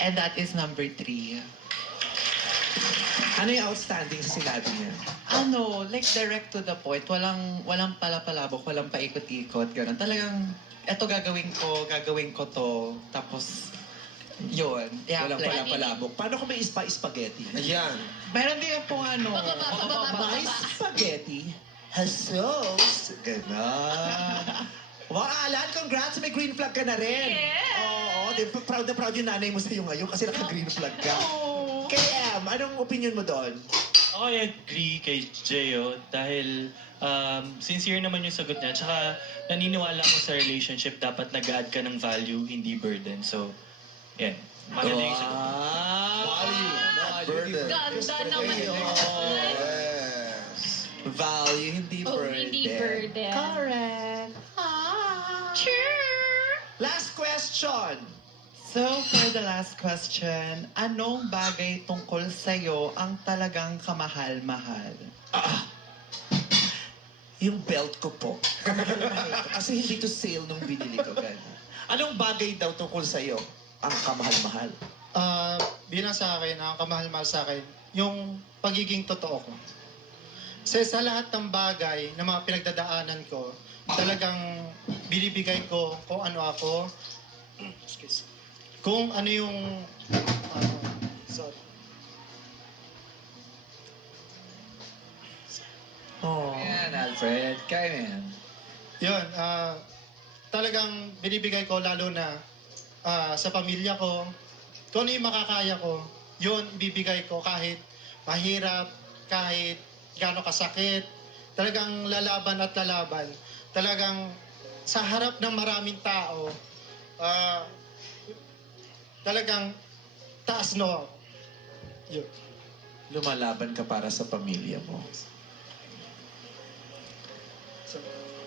And that is number 3. Ano yung outstanding sa sinabi niya? Ano, like direct to the point. Walang palapalabok, walang paikot-ikot. Ganun. Talagang, eto gagawin ko to. Tapos, yun. Walang I-apply. palabok. Paano kung may spaghetti? Ayan. Meron din po ano. May spaghetti has sauce. Ganon. Wow, Alan, congrats! May green flag ka na rin. Yes! Oo, proud na proud yung nanay mo sa'yo ngayon kasi naka-green flag ka. KM, anong opinion mo doon? Ako I agree kay Jeyo dahil sincere naman yung sagot niya. Tsaka naniniwala ko sa relationship dapat nag-add ka ng value, hindi burden. So, yan. Maganda yung sagot. Value. Burden. Ganda naman yun. Yes. Value, hindi Oh, burden. hindi burden. Correct. Sure. Last question. So, for the last question, anong bagay tungkol sa'yo ang talagang kamahal-mahal? Yung belt ko po. Kasi hindi to sale nung binili ko. Gano'n. Anong bagay daw tungkol sa'yo ang kamahal-mahal? Bilang sa akin, ang kamahal-mahal sa akin, yung pagiging totoo ko. Kasi sa lahat ng bagay na mga pinagdadaanan ko, talagang binibigay ko kung ano ako, excuse, kung ano yung, sorry. Oh. Yan, Alfred. Kaya na yan. Yun, talagang binibigay ko lalo na sa pamilya ko, kung ano yung makakaya ko, yun ibibigay ko kahit mahirap, kahit gaano kasakit, talagang lalaban at lalaban. Talagang sa harap ng maraming tao, talagang taas no. Yun. Lumalaban ka para sa pamilya mo.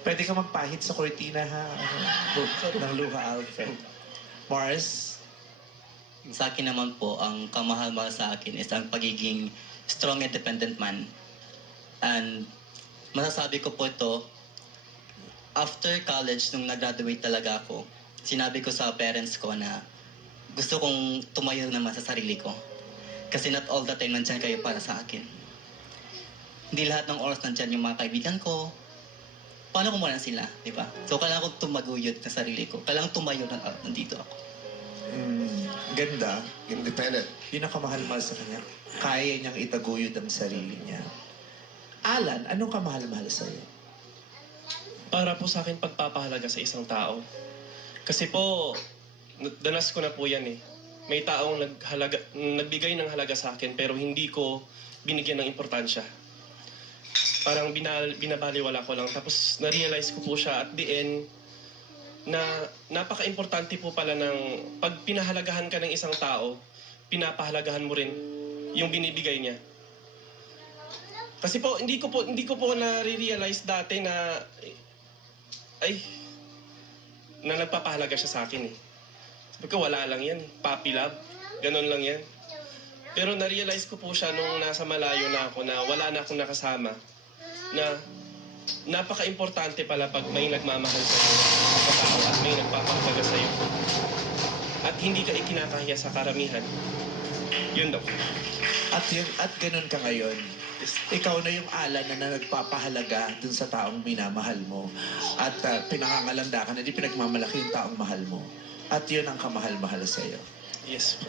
Pwede ka magpahit sa kortina, ha? Ng luha, Alfred. Mars? Sa akin naman po, ang kamahal-mahal sa akin is ang pagiging strong independent man. And masasabi ko po ito, after college, nung nag-graduate talaga ako, sinabi ko sa parents ko na gusto kong tumayo naman sa sarili ko. Kasi not all the time nandyan kayo para sa akin. Hindi lahat ng oras nandyan yung mga kaibigan ko. Paano ko muna sila, di ba? So kailangan kong tumaguyod na sarili ko. Kailangan tumayo na nandito ako. Ganda. Independent. Yun ang kamahal-mahal sa kanya. Kaya niyang itaguyod ang sarili niya. Alan, anong kamahal-mahal sa'yo? Para po sa akin pagpapahalaga sa isang tao. Kasi po, danas ko na po yan eh. May taong nagbigay ng halaga sa akin pero hindi ko binigyan ng importansya. Parang binabaliwala ko lang. Tapos na-realize ko po siya at the end na napaka-importante po pala ng pag pinahalagahan ka ng isang tao, pinapahalagahan mo rin yung binibigay niya. Kasi po hindi ko po na-realize dati na na nagpapahalaga siya sa akin eh. Sabi ko, wala lang yan. Puppy love. Ganon lang yan. Pero na-realize ko po siya nung nasa malayo na ako na wala na akong nakasama. Na napaka-importante pala pag may nagmamahal sa'yo sa tao at may nagpapahalaga sa'yo. At hindi ka ikinakahiya sa karamihan. Yun daw. At ganun ka ngayon. Ikaw na yung Alan na nagpapahalaga dun sa taong minamahal mo. At pinangangalanda ka na, di pinagmamalaki yung taong mahal mo. At yun ang kamahal-mahal sa'yo. Yes.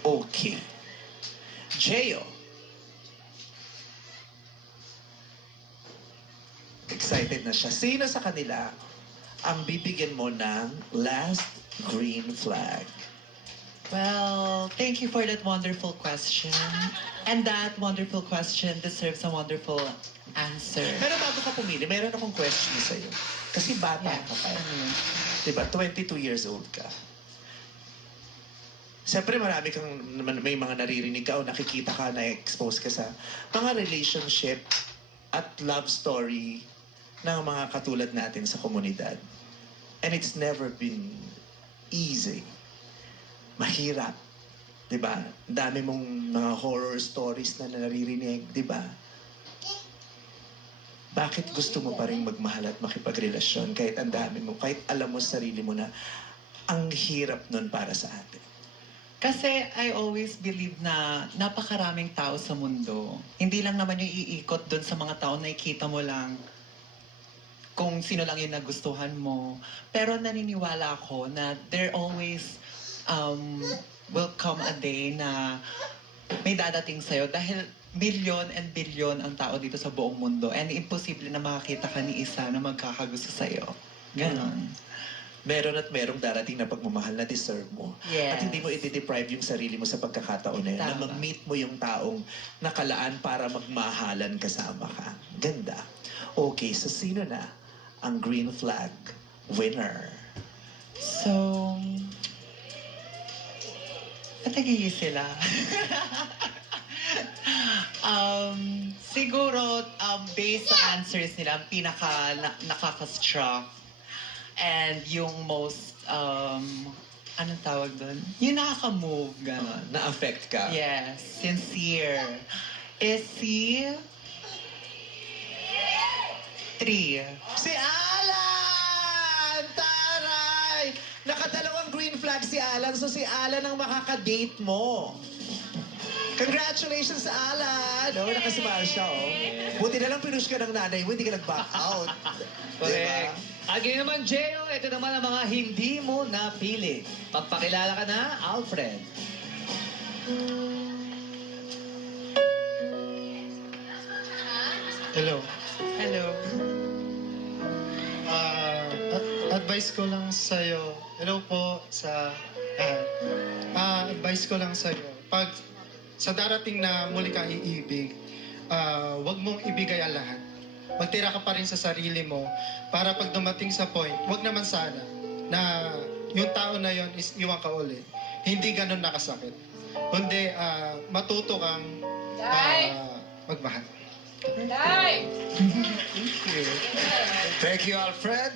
Okay. Jeyo. Excited na siya. Sino sa kanila ang bibigyan mo ng last green flag? Well, thank you for that wonderful question. And that wonderful question deserves a wonderful answer. Pero bago ka pumili, meron akong question sa'yo. Kasi bata ka pa. Diba? 22 years old ka. Siyempre marami kang, may mga naririnig ka o nakikita ka na expose ka sa mga relationship at love story ng mga katulad natin sa komunidad. And it's never been easy. Mahirap. Diba? Dami mong mga horror stories na naririnig, diba? Bakit gusto mo pa rin magmahal at makipagrelasyon kahit ang dami mo, kahit alam mo sa sarili mo na ang hirap nun para sa atin? Kasi I always believe na napakaraming tao sa mundo. Hindi lang naman yung iikot doon sa mga tao na nakikita mo lang kung sino lang yung nagustuhan mo. Pero naniniwala ako na there always will come a day na may dadating sa'yo dahil billion and billion ang tao dito sa buong mundo and imposible na makakita ka ni isa na magkakagusto sa'yo. Ganon. Meron at merong darating na pagmamahal na deserve mo. Yes. At hindi mo i-deprive yung sarili mo sa pagkakataon na yun. Na Tama. mag-meet mo yung taong nakalaan para magmahalan kasama ka. Ganda. Okay, so sino na ang green flag winner? So, patagigil sila. Siguro, based sa answers nila, ang pinaka nakaka-struck and yung most, anong tawag doon? Yung nakaka-move, gano'n. Na-affect ka? Yes, sincere. Is si... 3. Si Alan! Taray! Nakadalawang green flag si Alan, so si Alan ang makaka-date mo. Congratulations, Alan! Oh, nakasmile siya, oh. Buti na lang pinush ka ng nanay mo, hindi ka nag-back out. Correct. Again naman, Jeo, ito naman ang mga hindi mo napili. Magpakilala ka na, Alfred. Hello. Hello. Advice ko lang sa'yo. Hello po sa lahat. Advice ko lang sa'yo. Pag sa darating na muli kang iibig, wag mong ibigay ang lahat. Magtira ka pa rin sa sarili mo para pag dumating sa point, wag naman sana na yung tao na yon is iwan ka ulit. Hindi ganun nakasakit. Kundi matuto kang magmahal. Thank you, Alfred.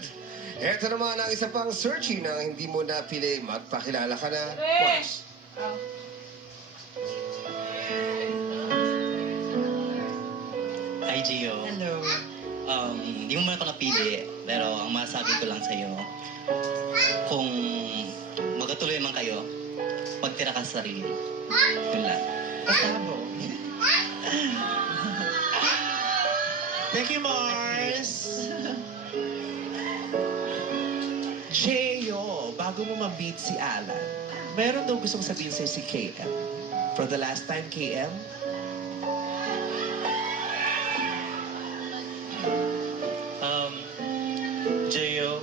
Ito naman ang isa pang searching na hindi mo napili. Magpakilala ka na. Watch. Hi, Gio. Hello. Hindi mo man ako napili, pero ang masasabi ko lang sa'yo, kung magkatuloy man kayo, pagtira ka sa sarili. Yun lang. Pasabo. Thank you, Mars! Jeyo, bago mo ma-meet si Alan, meron daw gustong sabihin sa'yo si KM. For the last time, KM? Jeyo,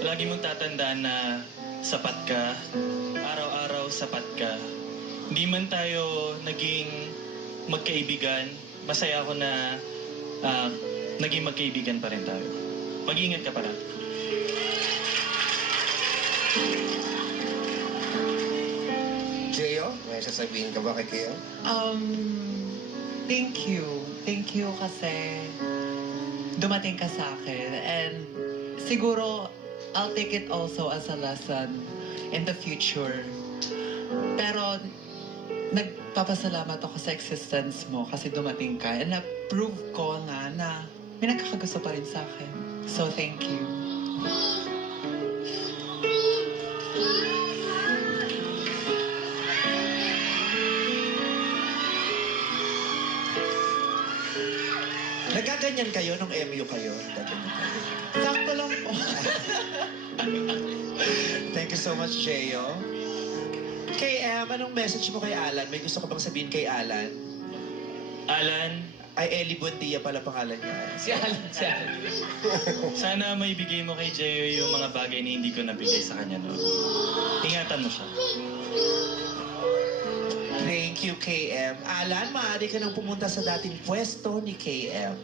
lagi mong tatandaan na sapat ka, araw-araw sapat ka. Hindi man tayo naging magkaibigan, masaya ako na naging magkaibigan pa rin tayo. Mag-ingat ka para. Jeo, may sasabihin ka ba kay Keo? Thank you. Thank you kasi dumating ka sa akin. And siguro, I'll take it also as a lesson in the future. Pero, nagpapasalamat ako sa existence mo kasi dumating ka. And na-prove ko na may nagkakagusto pa rin sa akin. So, thank you. Nagkaganyan kayo nung MU kayo? Nagkaganyan kayo? Sakto lang po. Thank you so much, Jeyo. KM, anong message mo kay Alan? May gusto ka bang sabihin kay Alan? Alan, Ay, Ellie Buendia pala pangalan niya. Si Alan. sana maibigay mo kay Jeyo yung mga bagay na hindi ko nabigay sa kanya noon. Ingatan mo siya. Thank you, KM. Alan, maaari ka nang pumunta sa dating pwesto ni KM.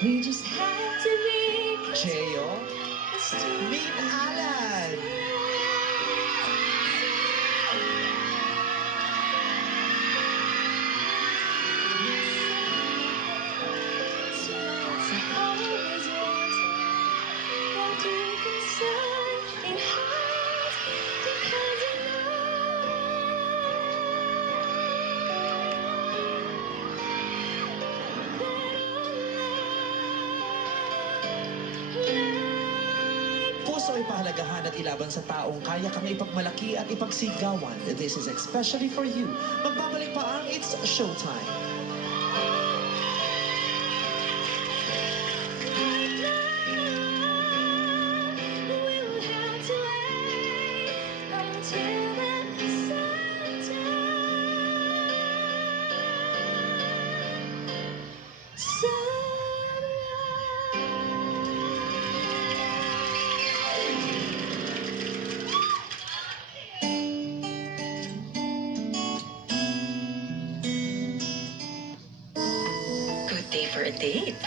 We just have to be Jeyo, meet Alan! always wanted. puso ay pahalagahan at ilaban sa taong kaya kang ipagmalaki at ipagsigawan. This is especially for you. Magbabalik pa ang It's Showtime. We'll have to wait until the Good day for a date.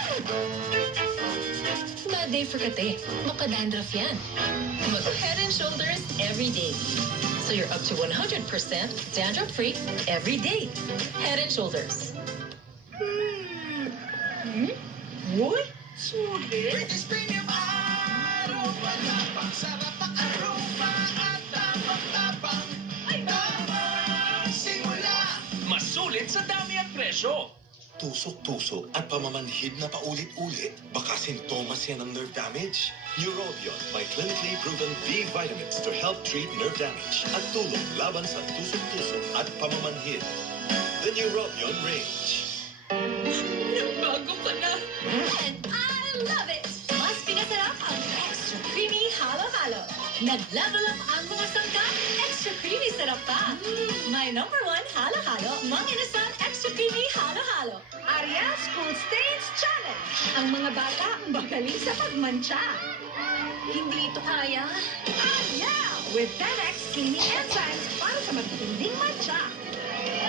Bad day for kate. Baka dandruff yan. Mag-Head and Shoulders every day. So you're up to 100% dandruff-free every day. Head and Shoulders. What? Sulit? Masulit sa dami at presyo. Tusok-tusok at pamamanhid na paulit-ulit. Baka sintomas yan ng nerve damage. Neurobion may clinically proven B vitamins to help treat nerve damage at tulong laban sa tusok-tusok at pamamanhid. The Neurobion range. Bago ka na. And I love it! Mas pinasarap ang extra creamy halo-halo. Nag-level up ang mga sangkap, extra creamy sarap pa. My number one halo-halo, Mang Inasal Extra Creamy Halo-Halo. Arya School Stains Challenge. Ang mga bata magaling sa pagmantsa. Hindi ito kaya. Arya! With 10x cleaning enzymes para sa matinding mantsa.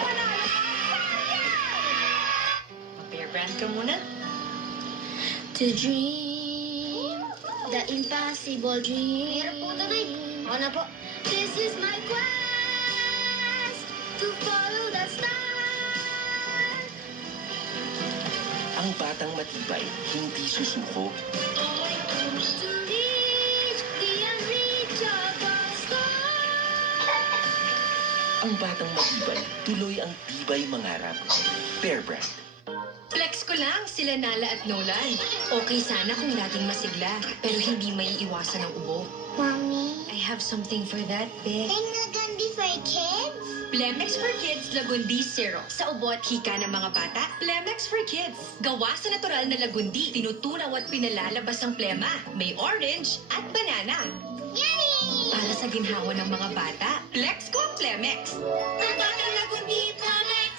Panalo ka sa Arya! Mag-Bear Brand ka muna. To dream the impossible dream. Meron po ito, Nay. Ako na po. This is my quest to follow the star. Ang batang matibay, hindi susuko. To reach the unreachable star. Ang batang matibay, tuloy ang tibay mangarap. Bear Brand. Flex ko lang sila Nala at Nolan. Okay sana kung laging masigla, pero hindi may iwasan ng ubo. Mommy, I have something for that, Beth. I'm not gonna be for kids. Plemex for Kids Lagundi Syrup. Sa ubo at hika ng mga bata, Plemex for Kids. Gawa sa natural na lagundi, tinutunaw at pinalalabas ang plema. May orange at banana. Yummy! Para sa ginhawa ng mga bata, Flex ko ang Plemex. Ang batang lagundi, Plemex!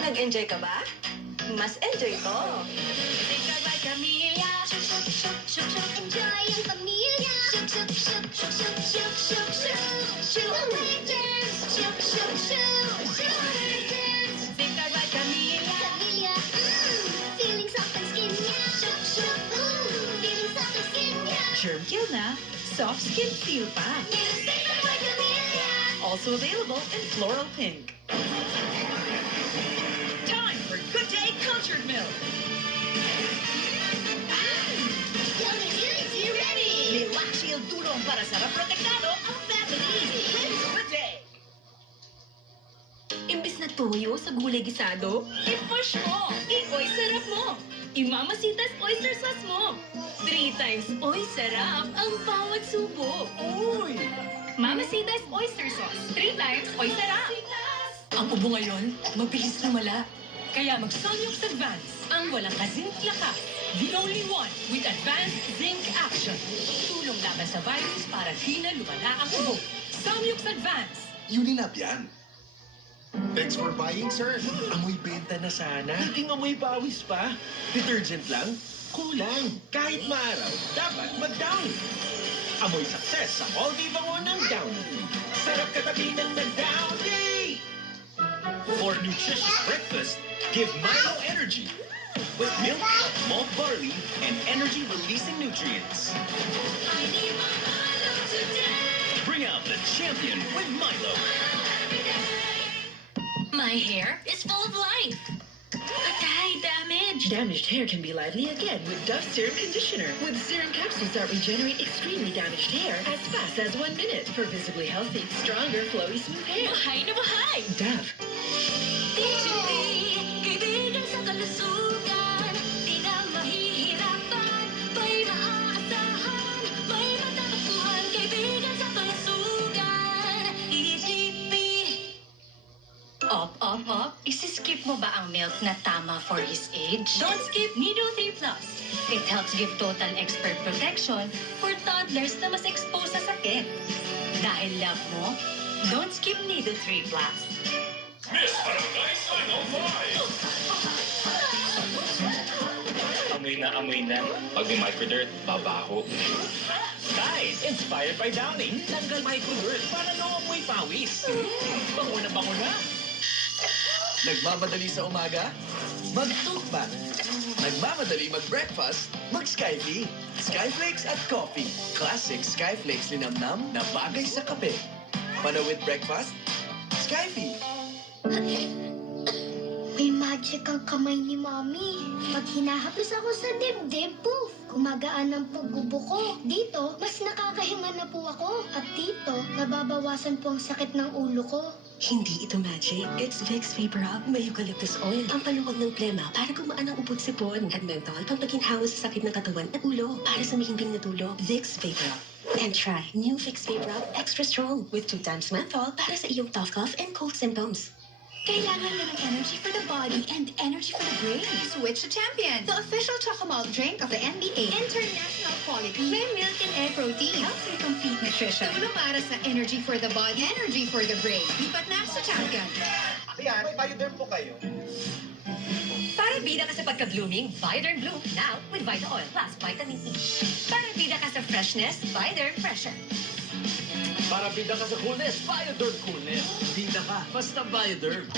Nag-enjoy ka ba? Mas enjoy ko. Ikaw ay Camilla. Shuk, shuk, shuk, shuk, shuk. Enjoy ang pamilya. Shuk, shuk, shuk, shuk, shuk, shuk, shuk, shuk. Shuk ang haters. Shuk, shuk, shuk, shuk ang haters. Ikaw ay Camilla. Camilla. Feeling soft ang skin niya. Shuk, shuk, feeling soft ang skin niya. Germ kill na, soft skin feel pa. Ikaw ay Camilla. Also available in floral pink. Time for Good Day Cultured Milk. Community ready. Relax Shield tulong para sa protektado ang family. Good day! Imbis na toyo sa gulay gisado, i-push mo, i-oy sarap mo. Imamasitas oyster sauce mo. 3 times oy sarap ang bawat subo. Uy! Mamasitas oyster sauce. 3 times oy sarap. Ang ubo ngayon, mabilis lumala. Kaya mag-Sonyux Advance, ang walang ka-zinc lakas. The only one with advanced zinc action. Tulong laban sa virus para di na lumala ang ubo. Sonyux Advance. Unilab yan. Thanks for buying, sir. Amoy benta na sana. Hindi amoy pawis pa. Detergent lang? Kulang. Kahit maaraw, dapat mag-down. Amoy success sa All-Day Bango ng Downy. Sarap katabi ng nag-Downy! For nutritious breakfast, give Milo energy. With milk, malt barley, and energy-releasing nutrients. I need my Milo today. Bring out the champion with Milo. Every day. My hair is full of life. Patay, damage. Damaged hair can be lively again with Dove Serum Conditioner. With serum capsules that regenerate extremely damaged hair as fast as 1 minute for visibly healthy, stronger, flowy, smooth hair. Bahay na bahay! Dove. Kaibigan sa kalusugan, di na mahihirapan. Na-skip mo ba ang milk na tama for his age? Don't skip Nido 3 Plus. It helps give total expert protection for toddlers na mas exposed sa sakit. Dahil love mo, don't skip Nido 3 Plus. Amoy na. Pag may microdirt, babaho. Guys, inspired by Downing, tanggal microdirt para no amoy pawis. Bango na. Nagmamadali sa umaga? Mag-tukbang. Nagmamadali mag-breakfast? Mag-Skyflake. Skyflakes at coffee. Classic Skyflakes linamnam na bagay sa kape. Panawid breakfast? Skyflake. May magic ang kamay ni Mami. Pag hinahaplos ako sa dibdib, poof! Gumagaan ang pugubo ko. Dito, mas nakakahinga na po ako. At dito, nababawasan po ang sakit ng ulo ko. Hindi ito magic. It's Vicks Vapor Rub. May eucalyptus oil. Pampaluwag ng plema para gumaan ang ubod sipon. At menthol, pampaginhawa sa sakit ng katawan at ulo. Para sa mahimbing na tulog. Vicks Vapor Rub. And try new Vicks Vapor Rub Extra Strong with 2 times menthol para sa iyong tough cough and cold symptoms. Kailangan mo ng energy for the body and energy for the brain. Switch to Champion, the official Chocomalt drink of the NBA. International quality. May milk and egg protein. Helps in complete nutrition. Tulong para sa energy for the body, energy for the brain. Lipat na sa Champion. Ayan, may bioderm po kayo. Para bida ka sa pagka-blooming, Bioderm Bloom now with Vita Oil plus Vitamin E. Para bida ka sa freshness, Bioderm Fresher. Para bida ka sa coolness, Bioderm Coolness. Bida ka, basta Bioderm.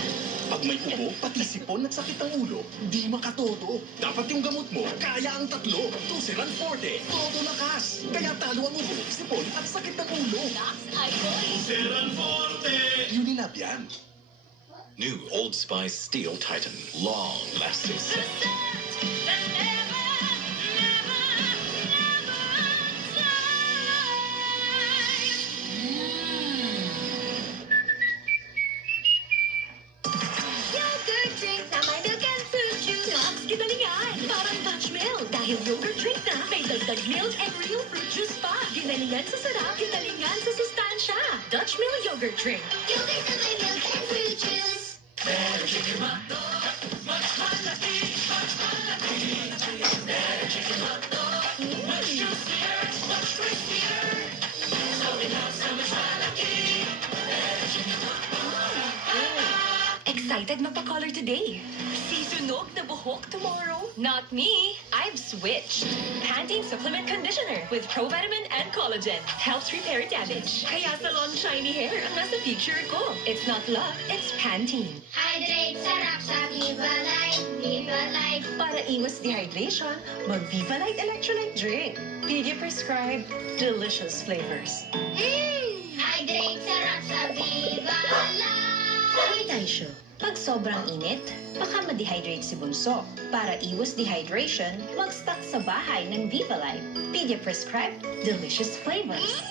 Pag may ubo, pati sipon at sakit ng ulo, di makatodo. Dapat yung gamot mo, kaya ang tatlo. Tusiran Forte, todo lakas. Kaya talo ang ubo, sipon at sakit ng ulo. Unilab yan. New Old Spice Steel Titan. Long-lasting scent. Yogurt drink na may milk and fruit juice. Loves ginalingan. Parang Dutch milk. Dahil yogurt drink na, may dagdag milk and real fruit juice pa. Ginalingan sa sarap, ginalingan sa sustansya. Dutch milk yogurt drink. Yogurt na may milk and fruit juice. Excited magpa-color today. Sisunog na buhok tomorrow? Not me. I've switched. Pantene Supplement Conditioner with provitamin and collagen. Helps repair damage. Kaya salon shiny hair ang nasa picture ko. It's not luck, it's Pantene. Hydrate, sarap sa Viva Life. Viva Life. Para iwas dehydration, mag-Viva Light Electrolyte Drink. Pedia prescribed delicious flavors. Hydrate, sarap sa Viva Life. Taysho, pag sobrang init, baka ma-dehydrate si Bunso. Para iwas dehydration, mag-stock sa bahay ng Viva Life. Pedia prescribed delicious flavors.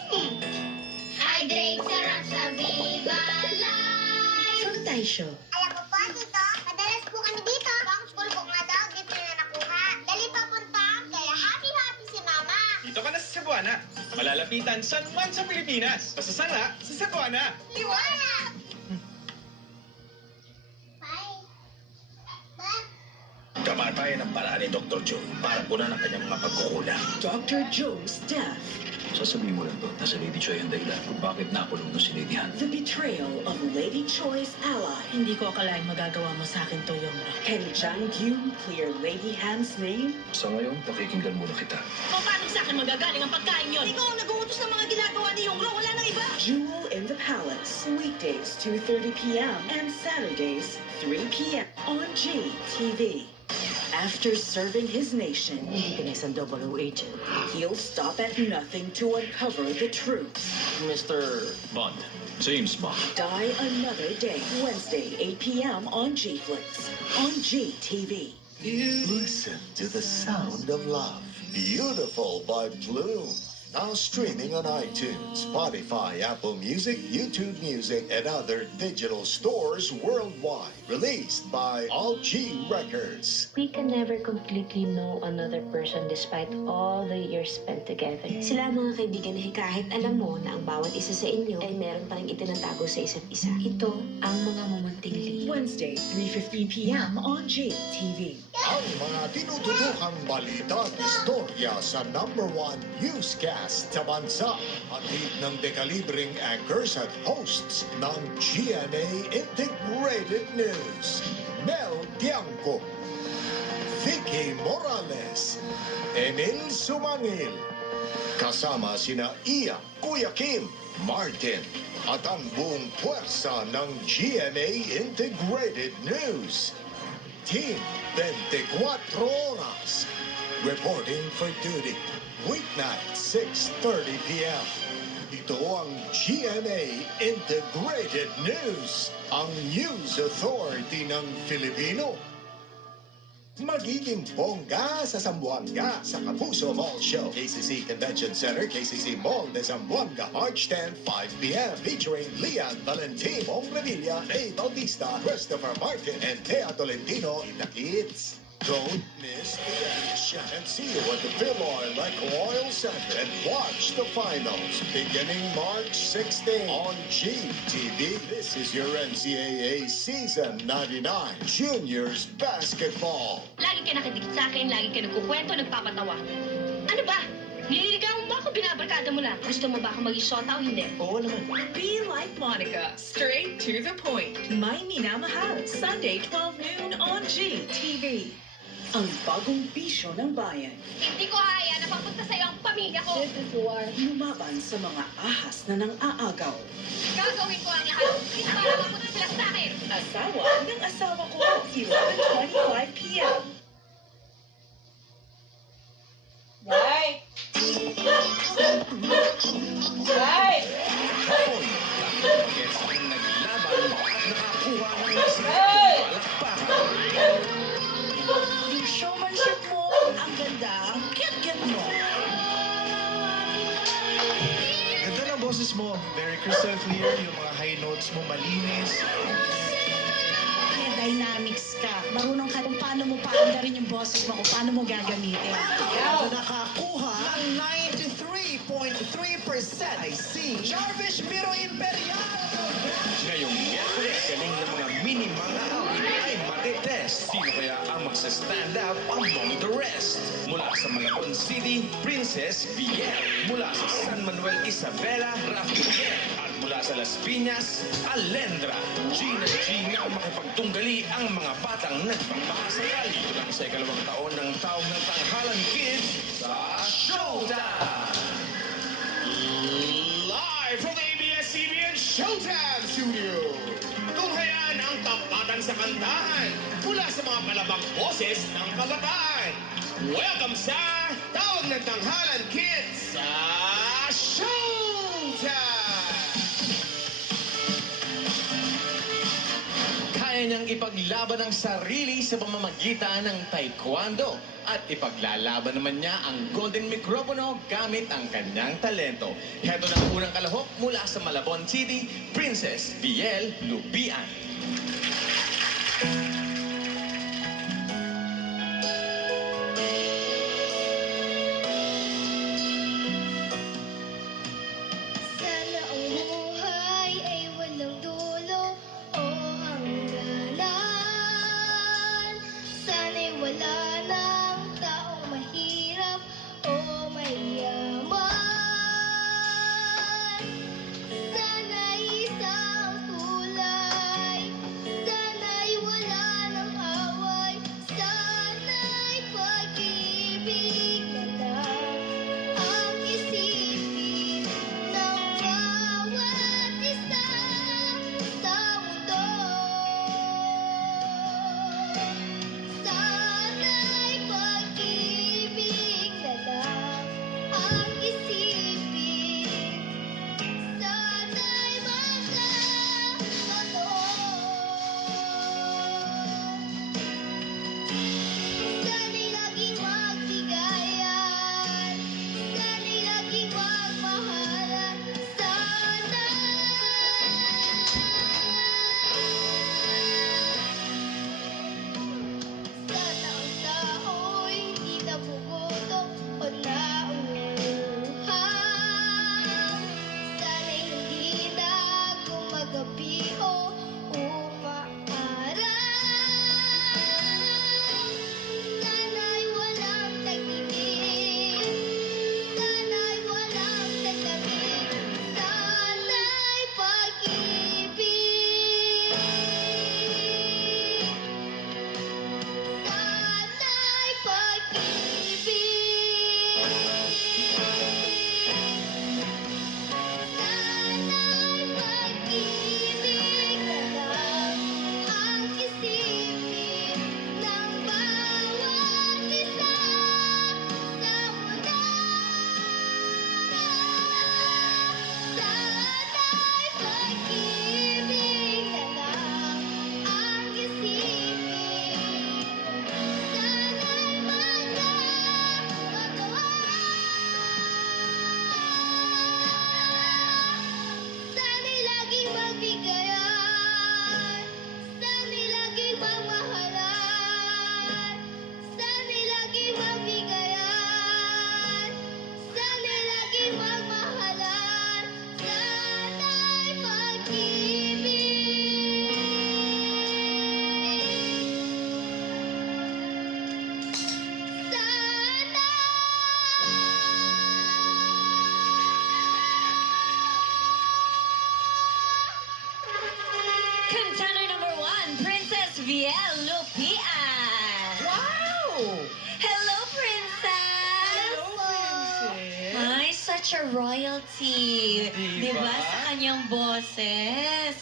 Hydrate, sarap sa Viva Life. From Taysho. Alam mo po, Tito, madalas po kami dito. Ang school ko nga daw, dito na nakuha. Dali papunta, kaya happy-happy si Mama. Dito ka na sa Cebuana. Malalapitan saan man sa Pilipinas. Basta sanga sa Cebuana. Liwanag! Kamatayan ang paraan ni Dr. Joe para punan ang kanyang mga pagkukulang. Dr. Joe's death. Sasabihin mo lang doon na si Lady Choi ang dahilan kung bakit nakulong to si Lady Han. The betrayal of Lady Choi's ally. Hindi ko akalaing magagawa mo sa akin to, Yomra. Can Jang Gyun clear Lady Han's name? Sa ngayon, pakikinggan muna kita. Paano sa akin magagaling ang pagkain yun? Ikaw ang nag-uutos ng mga ginagawa ni Yomra. Wala nang iba. Jewel in the Palace. Weekdays 2:30 p.m. and Saturdays 3 p.m. on GTV. After serving his nation, Hindi ka na isang double agent. he'll stop at nothing to uncover the truth. Mr. Bond. James Bond. Die Another Day, Wednesday, 8 p.m. on GFlix, on GTV. Listen to the sound of love. Beautiful by Bloom. Now streaming on iTunes, Spotify, Apple Music, YouTube Music, and other digital stores worldwide. Released by All G Records. We can never completely know another person despite all the years spent together. Sila ang mga kaibigan na kahit alam mo na ang bawat isa sa inyo ay meron pa rin itinatago sa isa't isa. Ito ang mga mumunting lihi. Wednesday, 3:15 p.m. on JTV. Ang mga tinutulukang balita at istorya sa #1 newscast sa bansa. Hatid ng dekalibreng anchors at hosts ng GMA Integrated News. Mel Tiangco, Vicky Morales, Emil Sumangil. Kasama sina Iya, Kuya Kim, Martin, at ang buong puwersa ng GMA Integrated News. Team 24 Oras. Reporting for duty. Weeknight, 6:30 p.m. Ito ang GMA Integrated News. Ang News Authority ng Filipino. Magiging bongga sa Zamboanga sa Kapuso Mall Show. KCC Convention Center, KCC Mall de Zamboanga. March 10, 5 p.m. Featuring Lian Valentin, Bong Revilla, A. Bautista, Christopher Martin, and Thea Tolentino in the kids. Don't miss the action and see you at the Pilloy Eco Oil Center and watch the finals beginning March 16 on GTV. This is your NCAA Season 99 Juniors Basketball. Lagi ka nakadikit sa akin, lagi ka nagkukwento, nagpapatawa. Ano ba? Nililigawan mo ako, binabarkada mo lang. Gusto mo ba ako maging shota o hindi? Oo naman. Be like Monica, straight to the point. May Minamahal, Sunday 12 noon on GTV. Ang bagong bisyo ng bayan. Hindi ko haya na papunta sa'yo ang pamilya ko. This is war. Lumaban sa mga ahas na nang aagaw. Gagawin ko ang lahat para mapunta sila sa akin. Asawa ng asawa ko, 11:25 p.m. Right. Right. Hapon, tatlong bagets ang naglaban at nakakuha ng masarap na palakpakan. Yung showmanship mo, ang ganda, ang cute mo. Ganda ng boses mo. Very crystal clear. Yung mga high notes mo malinis. Kaya dynamics ka. Marunong ka kung paano mo paandarin yung boses mo, kung paano mo gagamitin. Nakakuha ng 93.3%. I see. Jarvis Miro Imperial. Ngayong Miyerkules, galing ng mga mini mga awit ay matitest. Sino kaya ang magsa-stand out among the rest? Mula sa Malabon City, Princess Biel. Mula sa San Manuel, Isabela, Rafael. At mula sa Las Piñas, Alendra. Gina makipagtunggali ang mga batang nagpapakasakal. Ito lang sa ikalawang taon ng Taong ng Tanghalan Kids sa Showtime! Live from the ABS-CBN Showtime Studio. Tunghayan ang tapatan sa kantahan mula sa mga palabang boses ng kabataan. Welcome sa Tawag ng Tanghalan Kids sa Showtime! Kaya niyang ipaglaban ang sarili sa pamamagitan ng taekwondo at ipaglalaban naman niya ang golden mikropono gamit ang kanyang talento. Heto na ang unang kalahok mula sa Malabon City, Princess Biel Lupian. Sana ang buhay ay walang dulo o hangganan. Sana'y wala ng taong mahirap o mayaman. Sana'y isang tulay, sana'y wala such a royalty. Diba? Sa kanyang boses.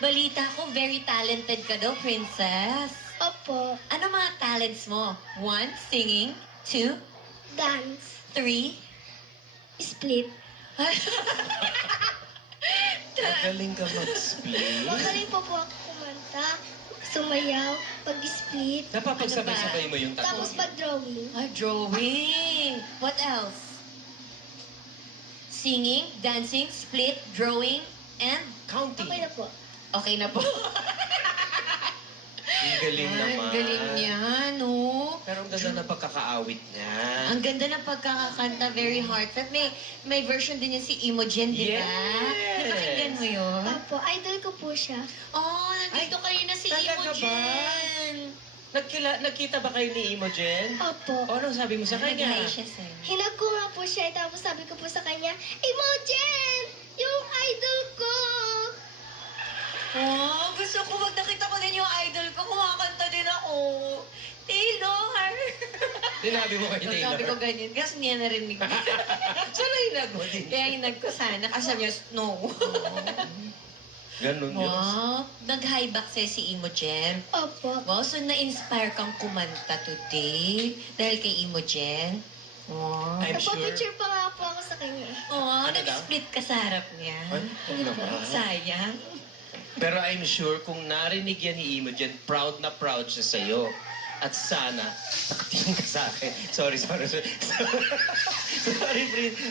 Balita ko, very talented ka daw, princess. Opo. Ano mga talents mo? 1, singing. 2, Dance. 3, Split. Magaling ka mag-split. Magaling po ako kumanta. Sumayaw. Pag-split. Napapagsabay-sabay mo yung tatlo. Tapos pag-drawing. Drawing. What else? Singing, dancing, split, drawing, and Counting. Okay na po. okay na po. Ang galing naman. Ang galing niya, no? Pero ang ganda na pagkakaawit niya. Ang ganda ng pagkakakanta, very heartfelt. May version din yan si Imogen, di ba? Yes! Napakinggan mo yun? Opo, idol ko po siya. Oh, nandito kayo na si talaga Imogen. Nagkita ba kayo ni Imogen? Opo. O anong sabi mo sa kanya? Nag-hi siya sa'yo. Hinag ko nga po siya, tapos sabi ko po sa kanya, Imogen! Yung idol ko! Oh, gusto ko pag nakita ko din yung idol ko, kumakanta din ako. Taylor! Sinabi mo kay Taylor? Sabi ko ganyan, kasi niya narinig. Sana hinag mo din. Kaya hinag ko sana, kasi sabi niya, no. Ganun yun. Wow, nag-high back sa'yo si Imogen. Opo. Wow, so na-inspire kang kumanta today dahil kay Imogen. Wow. I'm sure. Nagpa-picture pa nga po ako sa kanya. Oh, Ano daw? nag-split ka sa harap niya. Ano naman? Sayang. Pero I'm sure kung narinig yan ni Imogen, proud na proud siya sa'yo. At sana, nakatingin ka sa akin. Sorry. Sorry,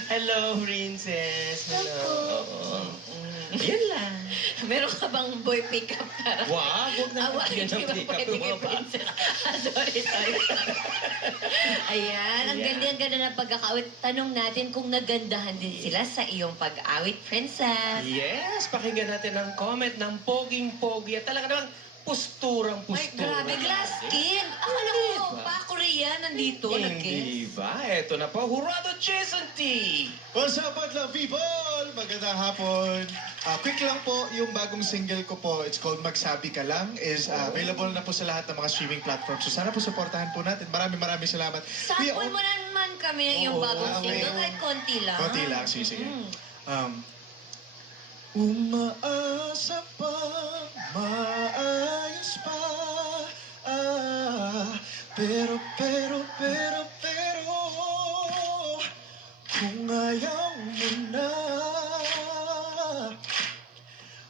Hello, princess. Hello. Oo. Yan lang. Meron ka bang boy pick-up para? Huwag na Awahin bigyan ng di ba pick-up pwede yung kay mga bata. princess? Sorry. Ayan, ang ganda-ganda ng pagkakawit. Tanong natin kung nagandahan din sila sa iyong pag-awit, princess. Yes, pakinggan natin ang comment ng poging-pogi. At talaga namang posturang-postura. Ay, grabe, glass skin. Akala ko, pa-Korea nandito. Hindi ba? Eto na po, Hurado Jason T. What's up, Madlang people? Magandang hapon. Quick lang po, yung bagong single ko po, it's called Magsabi Ka Lang, is available na po sa lahat ng mga streaming platforms. So sana po supportahan po natin. Maraming maraming salamat. Sample mo na naman kami ng iyong Oo, bagong okay. single kahit konti lang. Konti lang, sige. Umaasa pa, maayos pa, pero, kung ayaw mo na,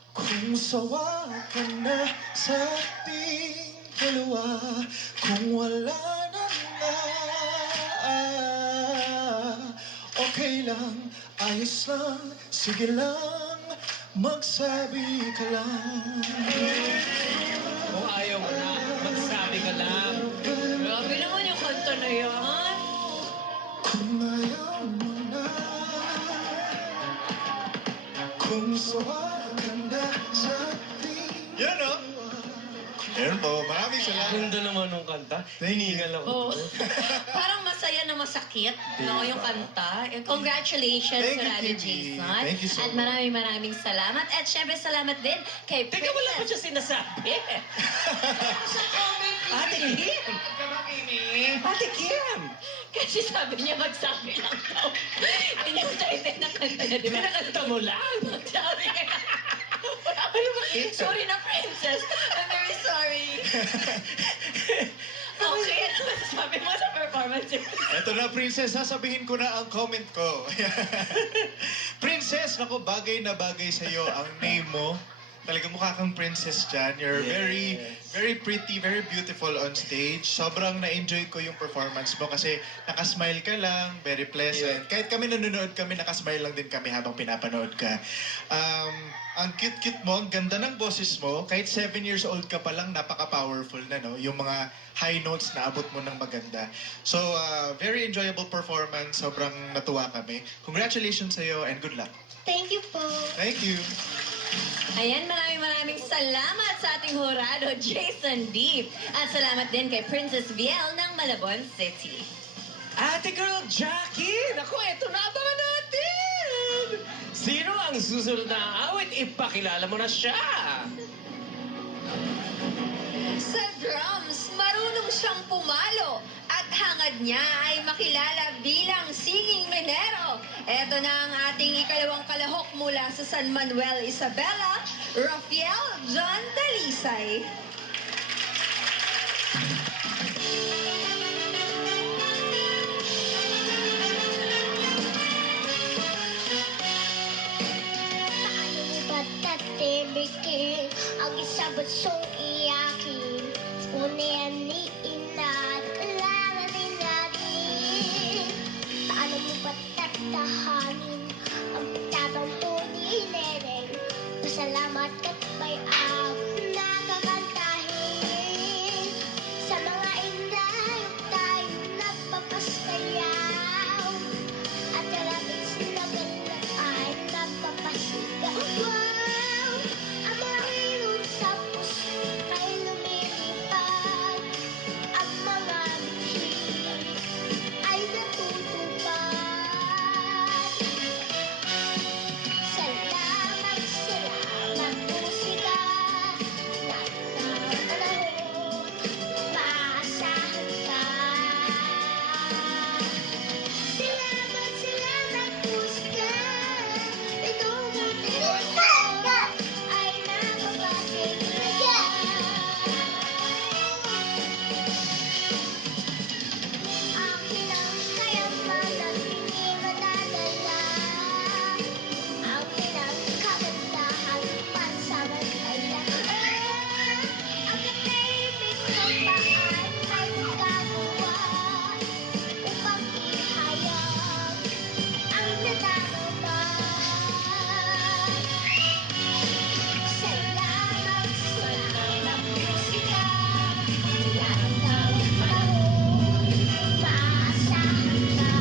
kung sawa ka na sa ating dalawa, kung wala na nga, okay lang, ayos lang, sige lang, magsabi ka lang. Kung ayaw mo na, magsabi ka lang. Grabe naman yung kanta na yan. Kung ayaw mo na, kung sawa ka na sa ating yan o. Yan po, maraming salamat. Ganda naman ng kanta. Hiningal Oh. ako. Parang masaya na masakit, no, yung kanta. Congratulations, Thank you, Hurado Kimmy. Jason. Thank you so At much. maraming salamat. At syempre salamat din kay Teka, wala pa siya sinasabi. Ate Kim! Ate Kim! Kasi sabi niya magsabi lang daw. Yun yung title ng kanta niya, di ba? Pinakanta mo lang. Magsabi ka. Ano ba ito? Sorry na, princess. I'm very sorry. Okay, ano masasabi mo sa performance? Eto na, princess, sasabihin ko na ang comment ko. Princess, ako, bagay na bagay sa'yo ang name mo. Talaga mukha kang princess dyan. You're very, very pretty, very beautiful on stage. Sobrang na-enjoy ko yung performance mo kasi nakasmile ka lang, very pleasant. Kahit kami nanonood kami, nakasmile lang din kami habang pinapanood ka. Ang cute-cute mo, ang ganda ng boses mo. Kahit 7 years old ka pa lang, napaka-powerful na, no? Yung mga high notes na abot mo ng maganda. So, very enjoyable performance. Sobrang natuwa kami. Congratulations sa'yo and good luck. Thank you po. Thank you. Ayan, maraming salamat sa ating Hurado, Jason D. At salamat din kay Princess Viel ng Malabon City. Ate Girl Jackie! Naku, eto na abangan natin! Sino ang susunod na awit? Ipakilala mo na siya! Sa drums, marunong siyang pumalo at hangad niya ay makilala bilang singing menero. Eto na ang ating ikalawang kalahok mula sa San Manuel, Isabela, Rafael John Dalisay. Paano mo ba tatimikin ang isang bansong iyakin? Ngunit niin at alalanin natin. Paano mo ba tatahanin ang pagtatampo ni Neneng? Pasalamat ka't may nakakantahin. Sa mga inday tayo nagpapasayaw. At kalapit sila ganyan ay nagpapasigaw. Wow! Ang mga ilog sa puso ay lumilipad. Ang mga bihis ay natutupad. Salamat, salamat musika. Lahat ng panahon, maasahan ka. Salamat, salamat musika. Itong ating ay napapasigla. Akin ang kayamanan, hindi madadala. Akin ang kagandahan, pansamantala. Ang katahimik ng paan ay nagagawa upang ihayag ang nadarama. Salamat, salamat musika. Lahat ng panahon, maasahan ka.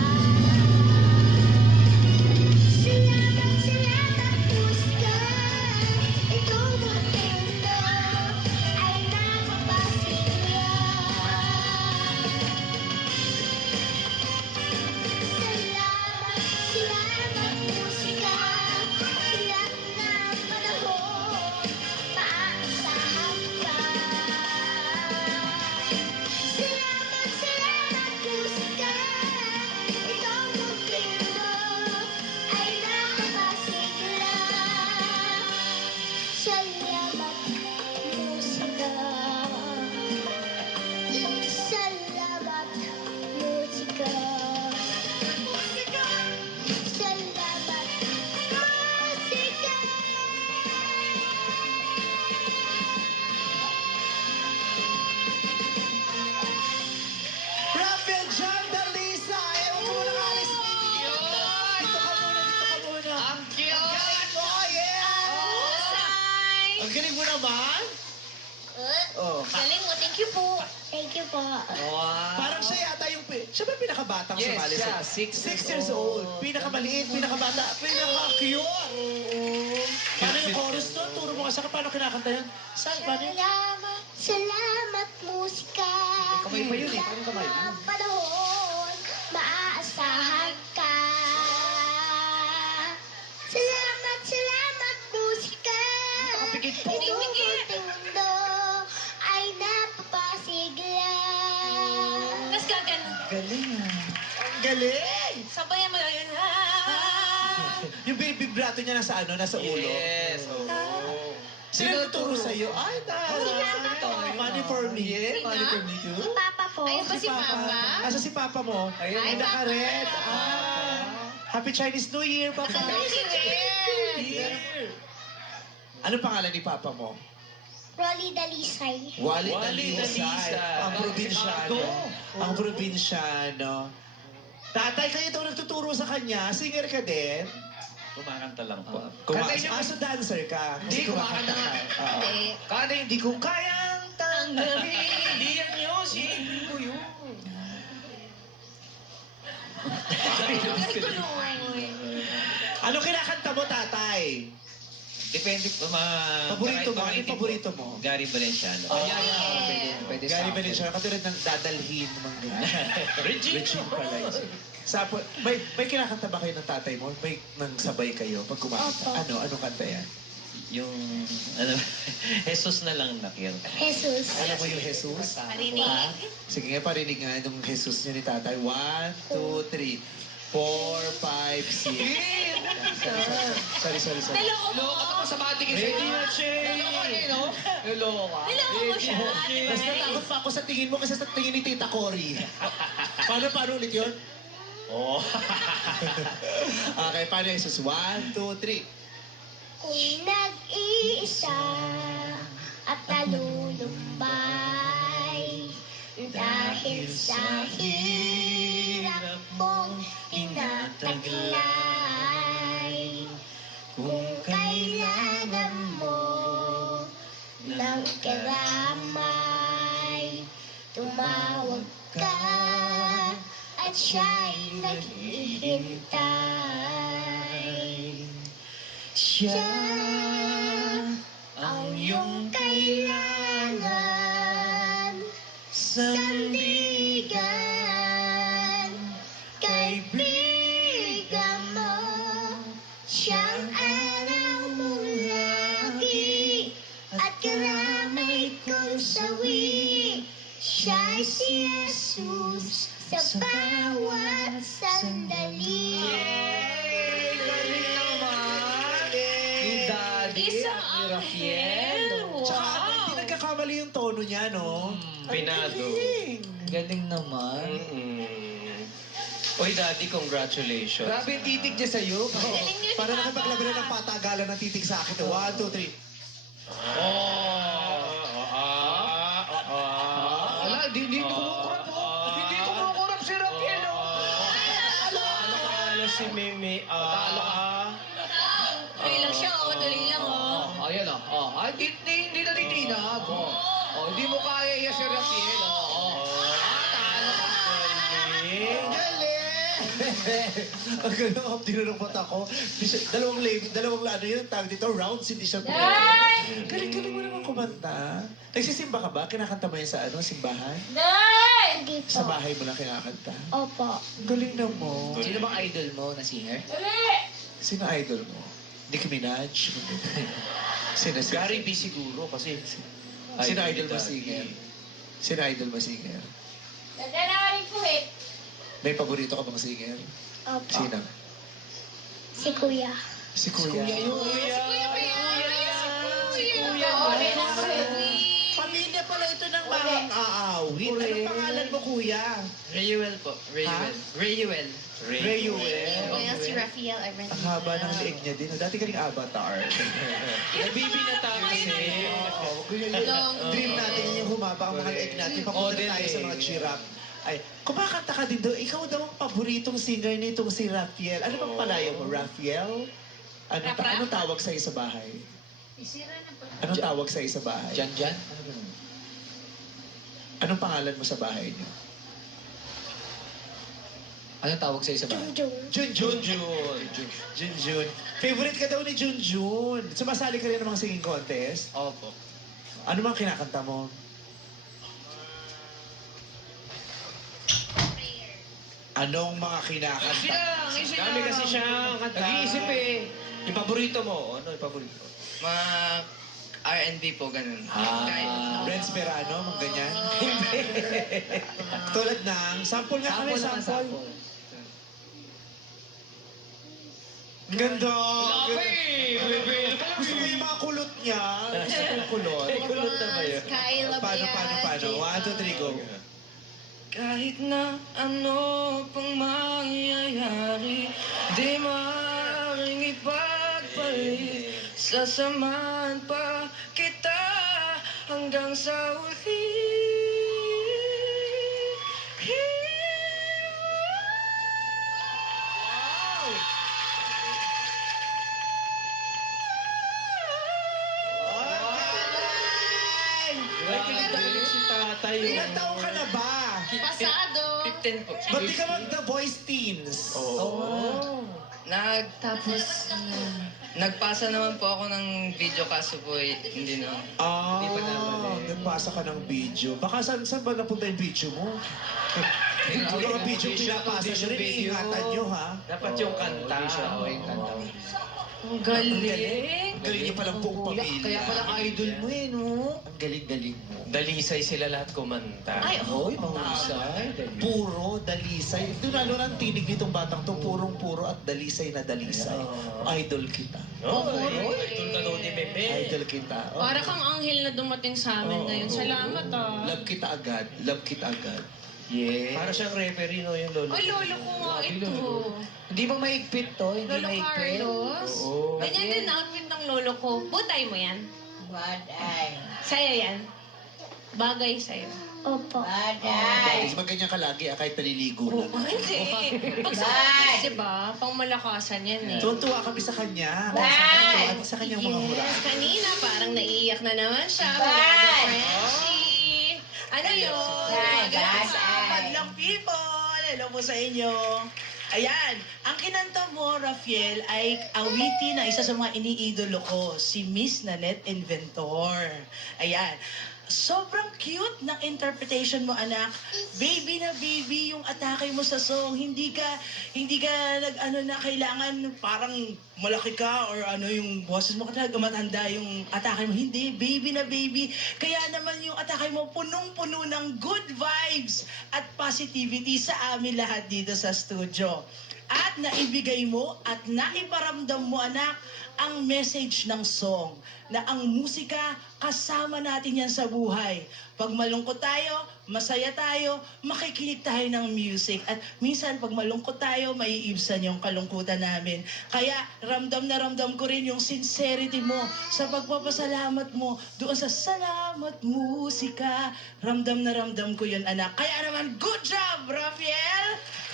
Salamat, salamat musika. Itong ating mundo ay napapasigla. Salamat, salamat musika. Lahat ng panahon, maasahan ka. Salamat, salamat musika. Itong mundo ay napapasigla. Salamat musika. Salamat musika. Salamat musika. Rafael John Dalisay! Huwag mo nang alis, baby. Dito ka muna, dito ka muna. Ang cute! Ang galing mo, yeah! Ang galing mo naman. Oh. Galing mo, thank you po. Thank you po. Parang siya yata yung... Siya ba pinakabatang Yes, sumali siya. sa... 6 years old. Pinakamaliit, pinakabata, pinaka-cute. Paano yung chorus nun? Turo mo kasi paano kinakanta yun. Saan? Paano yun? Salamat, salamat musika. Kamay pa yun eh, parang kamay. Lahat ng panahon, maaasahan ka. Salamat, salamat musika. Nakapikit po. Itong ating mundo ay napapasigla. Tapos gagano. Galing ah. Ang galing! Sabayan mo lang yun. Yung vibrato niya nasa ano, nasa ulo. Yes. Oh. Sino nagturo sa'yo? Ay, money for me. Yeah, money for me too. Si Papa po. Ayun ba si Mama? Asa si Papa mo? Ayun. Ay, naka-red. Happy Chinese New Year, Papa. Ano pangalan ni Papa mo? Rolly Dalisay. Wally Wally Dalisay. Dalisay. Ang probinsyano. Ang probinsyano. Tatay, kayo daw nagtuturo sa kanya. Singer ka din? Kumakanta lang po. So dancer ka? Hindi, kumakanta nga. Oo. Kada hindi ko kayang tanggapin. Hindi yan yun. Si ko yun. Ano kinakanta mo, tatay? Depende po Paborito mo? Ano yung paborito mo? Gary Valenciano. Oh, Pwede Gary sa Valenciano, katulad ng dadalhin naman ganyan. Regine. pala yun. May kinakanta ba kayo ng tatay mo? May nang sabay kayo pag kumakanta? Opo. Anong kanta yan? Yung, Jesus na lang nakir. Jesus. Alam mo yung Jesus? Parinig. Ha? Sige nga, parinig nga yung Jesus niya ni tatay. 1, 2, 3. 4, 5, 6. Sorry. Niloko mo. Sa mga tingin sa'yo. Niloko niya, no? Niloko ka. Niloko mo siya. Basta takot pa ako sa tingin mo kasi sa tingin ni Tita Cory. Paano ulit yun? Oh. Okay, paano yung sus? 1, 2, 3. Kung nag-iisa at nalulumbay dahil sa hirap mong tinataglay, kung kailangan mo ng karamay, tumawag ka at siya'y naghihintay. Siya ang iyong kailangan, sandigan, kaibigan mo. Siyang araw mong lagi at karamay kong sawi. Siya'y si Jesus sa bawat sandali. Isang Rafael. Tsaka hindi nagkakamali yung tono niya, no? Pinado. Galing naman. Oy, Daddy, congratulations. Grabe yung titig niya sa'yo. Para nakapaglaban ng patagalan ng titig sa akin. 1, 2, 3. Wala, hindi kumukurap po. Hindi kumukurap si Rafael. Ano si Mimi? Talo ka. Tuloy lang siya, oh. Tuloy lang, oh. Ayan o. Hindi natitinag. Hindi mo kaya iya si Rafael. Talo ka. Ang gano'n, tinurukot ako. Dalawang ano yun, tawag dito, rounds, hindi siya Galing mo naman kumanta. Nagsisimba ka ba? Kinakanta mo yun sa simbahan? Hindi po. Sa bahay mo lang kinakanta? Opo. Galing na mo. Sino bang idol mo na singer? Sino idol mo? Nicki Minaj? Sino? Gary B siguro kasi. Sino idol mo singer? Sino idol mo singer? Naganarin po eh. May paborito ka bang singer? Opo. Sino? Si Kuya. Si Kuya. Pamilya pala ito ng mga aawit. Anong pangalan mo, Kuya? Rayuel po. Rayuel. Kuya si Rafael. Ang haba ng leeg niya din. Dati galing Avatar. Nabibinata kasi. Dream natin yung humaba ang mga leeg natin. Papunta tayo sa mga giraffe. Ay, kumakanta ka din doon. Ikaw daw ang paboritong singer nitong si Rafael. Ano bang palayo mo? Rafael? Anong tawag sa'yo sa bahay? Anong tawag sa'yo sa bahay? Jan? Anong pangalan mo sa bahay niyo? Anong tawag sa'yo sa bahay? Junjun. Favorite ka daw ni Junjun. Sumasali ka rin ng mga singing contest? Opo. Ano mang kinakanta mo? Anong mga kinakanta? Dami kasi siyang kanta. Nag-iisip eh. Yung paborito mo, ano yung paborito? Mga R&B po, ganun. Renz Perano, mga ganyan? Hindi. Tulad ng, sample nga kami, sample. Ganda! Gusto ko yung mga kulot niya. Gusto ko yung kulot. Kulot na ba yun? Paano? 1, 2, 3, go. Kahit na ano pang mangyayari, di maaaring ipagpalit. Sasamahan pa kita hanggang sa uli. Galing si tatay. Ilang taon ka na ba? Pasado. 15 po. Ba't di ka mag-The Voice Teens? Tapos, nagpasa naman po ako ng video kaso po, hindi na. Nagpasa ka ng video. Baka saan ba napunta yung video mo? Yung mga video pinapasa nyo rin, ingatan nyo, ha? Dapat yung kanta. Yung kanta. Ang galing. Galing niya palang buong pamilya. Kaya pala idol mo eh, no? Ang galing-galing mo. Dalisay sila lahat kumanta. Ay, Hoy, mahusay. Puro dalisay. Ito lalo ng tinig nitong batang to, purong-puro at dalisay na dalisay. Idol kita. Idol ka daw ni Bebe. Idol kita. Oh. Para kang anghel na dumating sa amin ngayon. Salamat ah. Love kita agad. Love kita agad. Yeah. Para siyang referee, no, yung lolo. Ay, lolo ko nga ito. Hindi ba maigpit to? Hindi Lolo maigpit. Carlos. Oo. Ganyan din outfit ng lolo ko. Butay mo yan. Bagay. Sa'yo yan. Bagay sa'yo. Opo. Guys, maganyan ka lagi kahit naliligo lang. Hindi. Pag sa office, diba? Pang malakasan yan eh. Tuwa kami sa kanya. Tuwa sa kanyang mga hura. Yes, kanina parang naiiyak na naman siya. Frenchie. Ano yun? Madlang people! Hello po sa inyo. Ayan, ang kinanta mo, Rafael, ay awitin ng isa sa mga iniidolo ko, si Miss Nanette Inventor. Ayan. Sobrang cute ng interpretation mo, anak. Baby na baby yung atake mo sa song. Hindi ka nag-ano na kailangan parang malaki ka or ano yung boses mo talaga matanda yung atake mo. Hindi, baby na baby. Kaya naman yung atake mo punong-puno ng good vibes at positivity sa amin lahat dito sa studio. At naibigay mo at naiparamdam mo, anak, ang message ng song na ang musika kasama natin yan sa buhay. Pag malungkot tayo, masaya tayo, makikinig tayo ng music. At minsan pag malungkot tayo, maiibsan yung kalungkutan namin. Kaya ramdam na ramdam ko rin yung sincerity mo sa pagpapasalamat mo doon sa salamat musika. Ramdam na ramdam ko yun, anak. Kaya naman, good job, Rafael!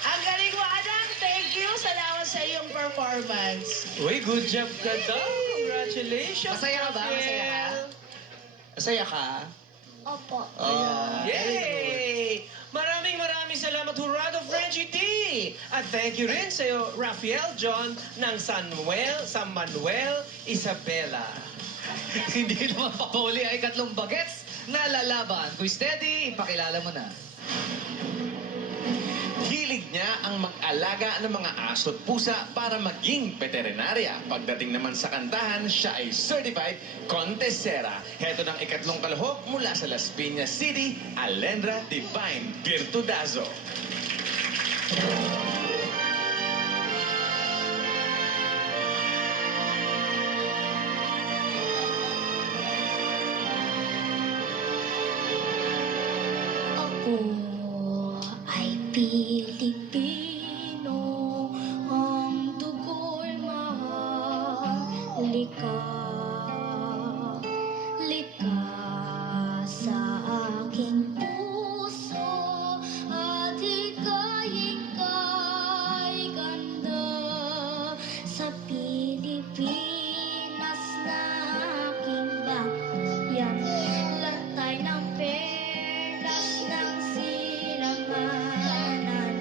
Ang galing mo, anak! Thank you! Salamat sa iyong performance. Uy, good job ka daw. Congratulations. Masaya ka ba? Masaya ka? Masaya ka? Opo. Yay! Maraming salamat, Hurado Frenchie T! At thank you rin sa iyo, Rafael John ng San Manuel, Isabela. Hindi naman papauli ay 3 bagets na lalaban. Kung steady, ipakilala mo na. Hilig niya ang mag-alaga ng mga aso at pusa para maging veterinarya. Pagdating naman sa kantahan, siya ay certified contestera. Heto ng 3 kalahok mula sa Las Piñas City, Alendra Divine Virtudazo. Ako ay Pilipino, ang dugo'y mahalika. Lika sa aking puso at ika'y ganda. Sa Pilipinas na aking bayan, lantay ng perlas ng silanganan,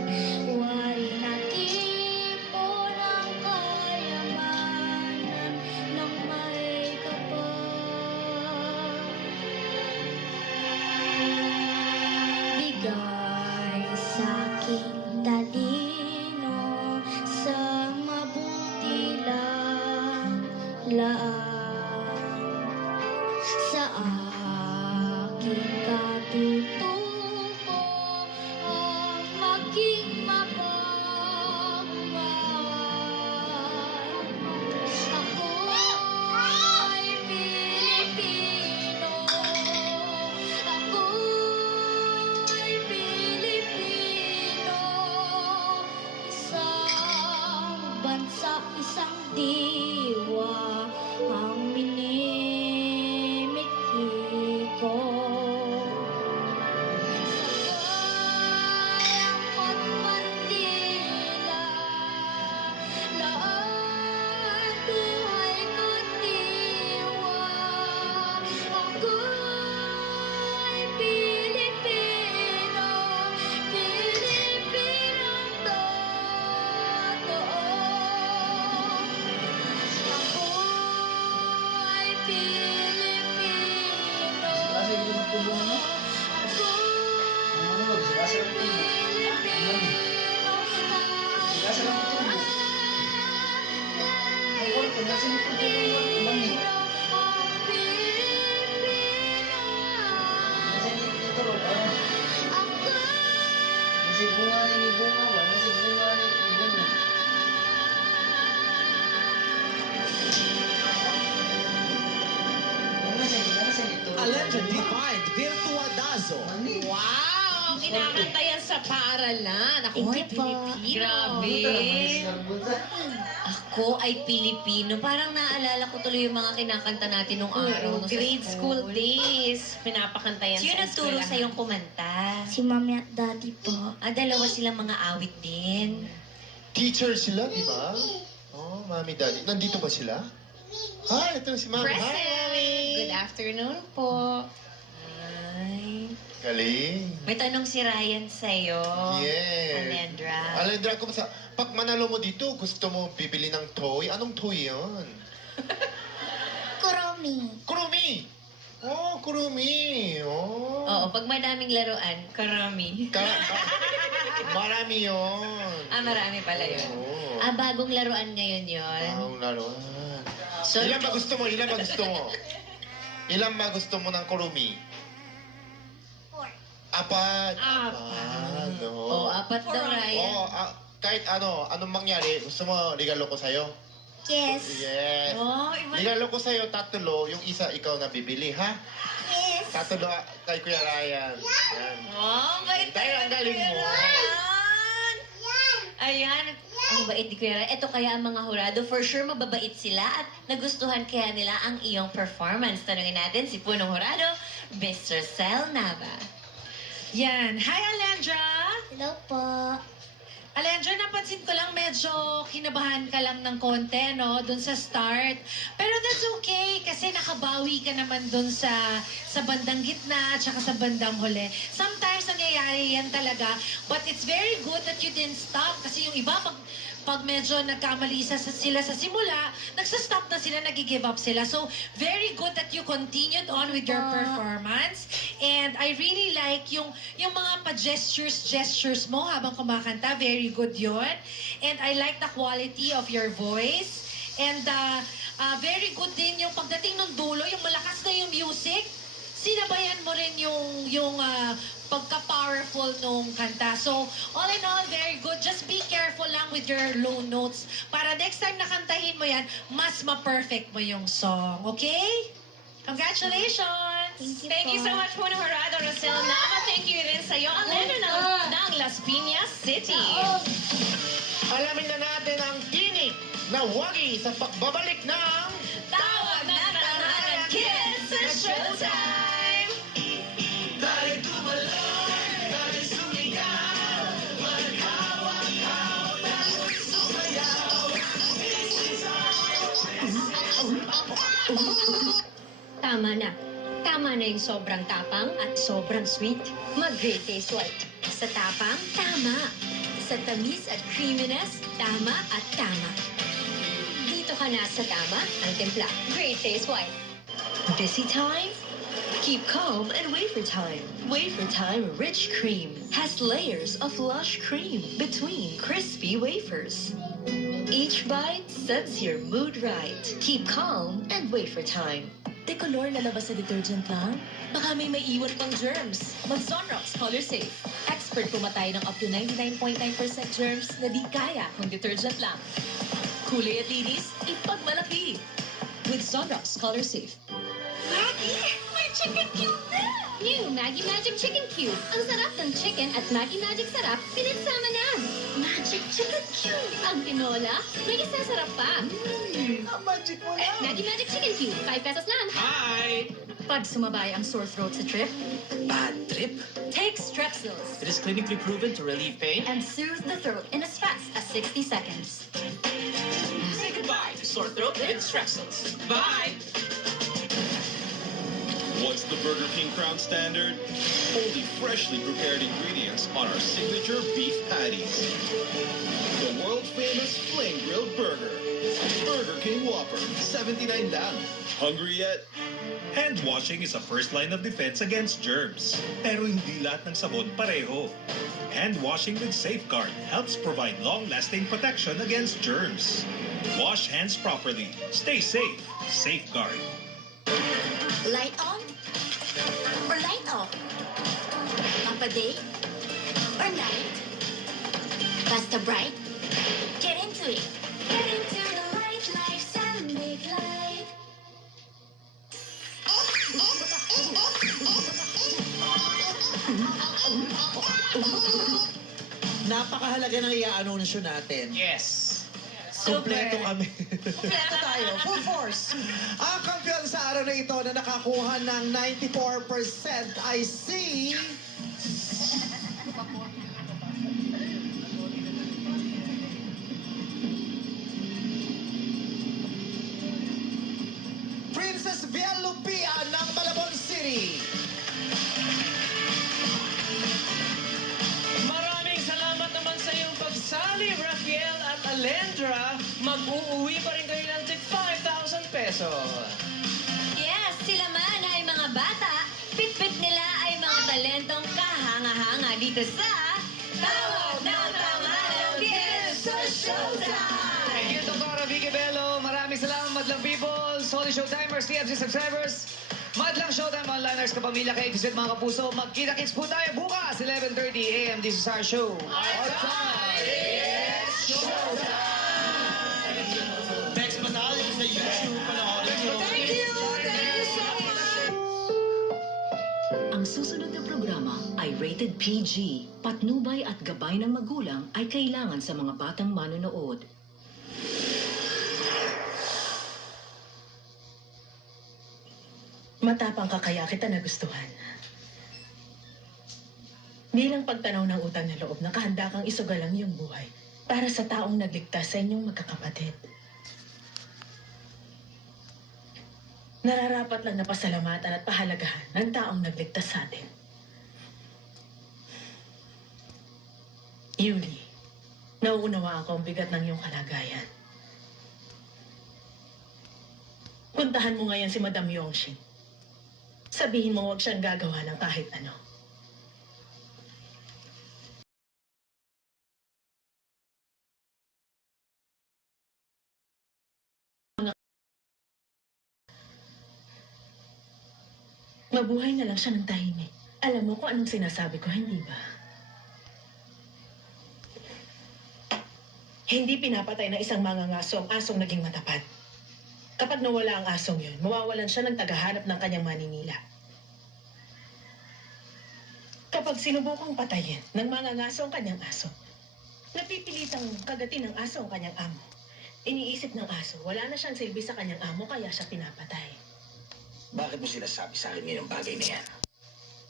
wari na tipo ng kayamanan ng may kapal. Bigay sa'king talino sa mabuti lang sa aking katutubo ang maging mapagmahal. Ako ay Pilipino. Ako ay Pilipino. Isang bansa, isang diwa ang minimithi ko. Sa bayang at Manila, lahat buhay katiwa. Ako ay Pilipino, Pilipinong totoo. Ako ay Pilipino. Ako ay Pilipino. Alendra defined virtuodazo. Wow! Kinakanta yan sa paaralan. Ako ay Pilipino. Grabe. Ako ay Pilipino. Parang naalala ko tuloy yung mga kinakanta natin nung araw. Nung grade school days. Pinapakanta yan Sino sa nagturo eskwelahan. sa'yong kumanta? Si Mami at Daddy po. Dalawa silang mga awit din. Teacher sila, di ba? Oh, Mami, Daddy. Nandito ba sila? Hi, ito si Mami. Hi, Mami. Good afternoon po. Ay. Galing. May tanong si Ryan sa'yo. Yes. Alendra. Alendra, kumusta? Pag manalo mo dito, gusto mo bibili ng toy? Anong toy yun? Kuromi. Kurumi! Oh, kurumi. Oh. Oo, pag madaming laruan, karami. Marami yun. Marami pala yun. Oo. Bagong laruan ngayon yun. Ang laruan. So, Ilan ba gusto mo? Ilan ba gusto mo? Ilan ba gusto mo ng kurumi? 4. Apat. Oh, apat daw, Ryan. Oh, kahit anong mangyari, gusto mo regalo ko sa'yo? Yes. Yes. Oh, iba. Regalo ko sa'yo, 3. Yung isa, ikaw na bibili, ha? Yes. 3 kay Kuya Ryan. Yan. Oh, bait Dahil ang galing mo. Ayan. Ang bait ni Kuya Ryan. Ito kaya ang mga hurado. For sure, mababait sila at nagustuhan kaya nila ang iyong performance. Tanungin natin si Punong Hurado, Mr. Sel Nava. Yan. Hi, Alendra! Hello po. Alendra, napansin ko lang medyo kinabahan ka lang ng konti, no? Doon sa start. Pero that's okay kasi nakabawi ka naman doon sa bandang gitna at saka sa bandang huli. Sometimes nangyayari yan talaga. But it's very good that you didn't stop kasi yung iba pag medyo nagkamali sila sa simula, nagsastop na sila, nag-give up sila. So, very good that you continued on with your performance. And I really like yung mga gestures mo habang kumakanta. Very good yun. And I like the quality of your voice. And very good din yung pagdating ng dulo, yung malakas na yung music. Sinabayan mo rin yung pagka-powerful nung kanta. So, all in all, very good. Just be careful lang with your low notes para next time na kantahin mo yan, mas ma-perfect mo yung song. Okay? Congratulations! Thank you so much, Punong Hurado, Rosel Nava. Thank you rin sa'yo, Alendra ng Las Piñas City. Alamin na natin ang tinik na wagi sa pagbabalik ng Tawag na Tahanan Kids sa Showtime! Tayo tumalon, tayo sumigaw, maghawak-hawak, tayo sumayaw. This is our show. Tama na. Tama na yung sobrang tapang at sobrang sweet. Mag-Great Taste White. Sa tapang, tama. Sa tamis at creaminess, tama at tama. Dito ka na sa tama ang timpla. Great Taste White. Busy time? Keep calm and wafer time. Wafer time rich cream has layers of lush cream between crispy wafers. Each bite sets your mood right. Keep calm and wafer time. Decolor lalabas sa detergent lang? Baka may maiwan pang germs. Mag-Sunrox Color Safe. Expert pumatay ng up to 99.9% germs na di kaya kung detergent lang. Kulay at linis, ipagmalaki. With Sunrox Color Safe. Maggie! May chicken cube na! New Maggie Magic Chicken Cube. Ang sarap ng chicken at Maggie Magic Sarap pinagsama na. Magic Chicken Cube. Ang tinola, may isasarap pa. Ang magic mo lang. Maggie Magic Chicken Cube. 5 pesos lang. Hi! Pag sumabay ang sore throat sa trip, Bad trip? take Strepsils It is clinically proven to relieve pain. and soothe the throat in as fast as 60 seconds. Say goodbye to sore throat with Strepsils. Bye! What's the Burger King Crown Standard? Only freshly prepared ingredients on our signature beef patties. The world-famous flame-grilled burger. Burger King Whopper, 79 lang. Hungry yet? Hand washing is a first line of defense against germs. Pero hindi lahat ng sabon pareho. Hand washing with Safeguard helps provide long-lasting protection against germs. Wash hands properly. Stay safe. Safeguard. Light on or light off? Papa day or night? Basta bright? Get into it. Get into the light life, Sunday light. Napakahalaga ng i-anunsyo natin. Yes. Kompleto kami. Kompleto tayo. Full force. Ang kampiyon sa araw na ito na nakakuha ng 94% ay si... Princess Viallupia ng Malabon City. Maraming salamat naman sa iyong pagsali, Rafael at Alendra. Mag-uuwi pa rin kayo ng 5,000 pesos. Yes, sila man ay mga bata. Pit-pit nila ay mga talentong kahanga-hanga dito sa Tawag ng Pangalang Kids sa Showtime! Thank you, Dr. Vicky Bello. Maraming salamat, Madlang People, Sony Showtimers, TFC subscribers, Madlang Showtime onliners, kapamilya, KXZ, mga kapuso. Magkita-kits po tayo bukas, 11:30 a.m. This is our show. Our time is showtime! Next Battalion sa YouTube, panoorin nyo. Thank you. Thank you so much. Ang susunod na programa ay rated PG. Patnubay at gabay ng magulang ay kailangan sa mga batang manonood. Matapang ka kaya kita nagustuhan. Bilang pagtanaw ng utang na loob, nakahanda kang isugalang iyong buhay para sa taong nagligtas sa inyong magkakapatid. Nararapat lang na pasalamatan at pahalagahan ng taong nagligtas sa atin. Yuli, nauunawaan ko ang bigat ng iyong kalagayan. Puntahan mo ngayon si Madam Yongxin. Sabihin mo huwag siyang gagawa ng kahit ano. Mabuhay na lang siya ng tahimik. Alam mo kung anong sinasabi ko, hindi ba? Hindi pinapatay ng isang mangangaso ang asong naging matapat. Kapag nawala ang asong yun, mawawalan siya ng tagahanap ng kanyang maninila. Kapag sinubukang patayin ng mangangaso ang kanyang aso, napipilitang kagatin ng aso ang kanyang amo. Iniisip ng aso, wala na siyang silbi sa kanyang amo kaya siya pinapatay. Bakit mo sinasabi sa akin yung bagay na yan?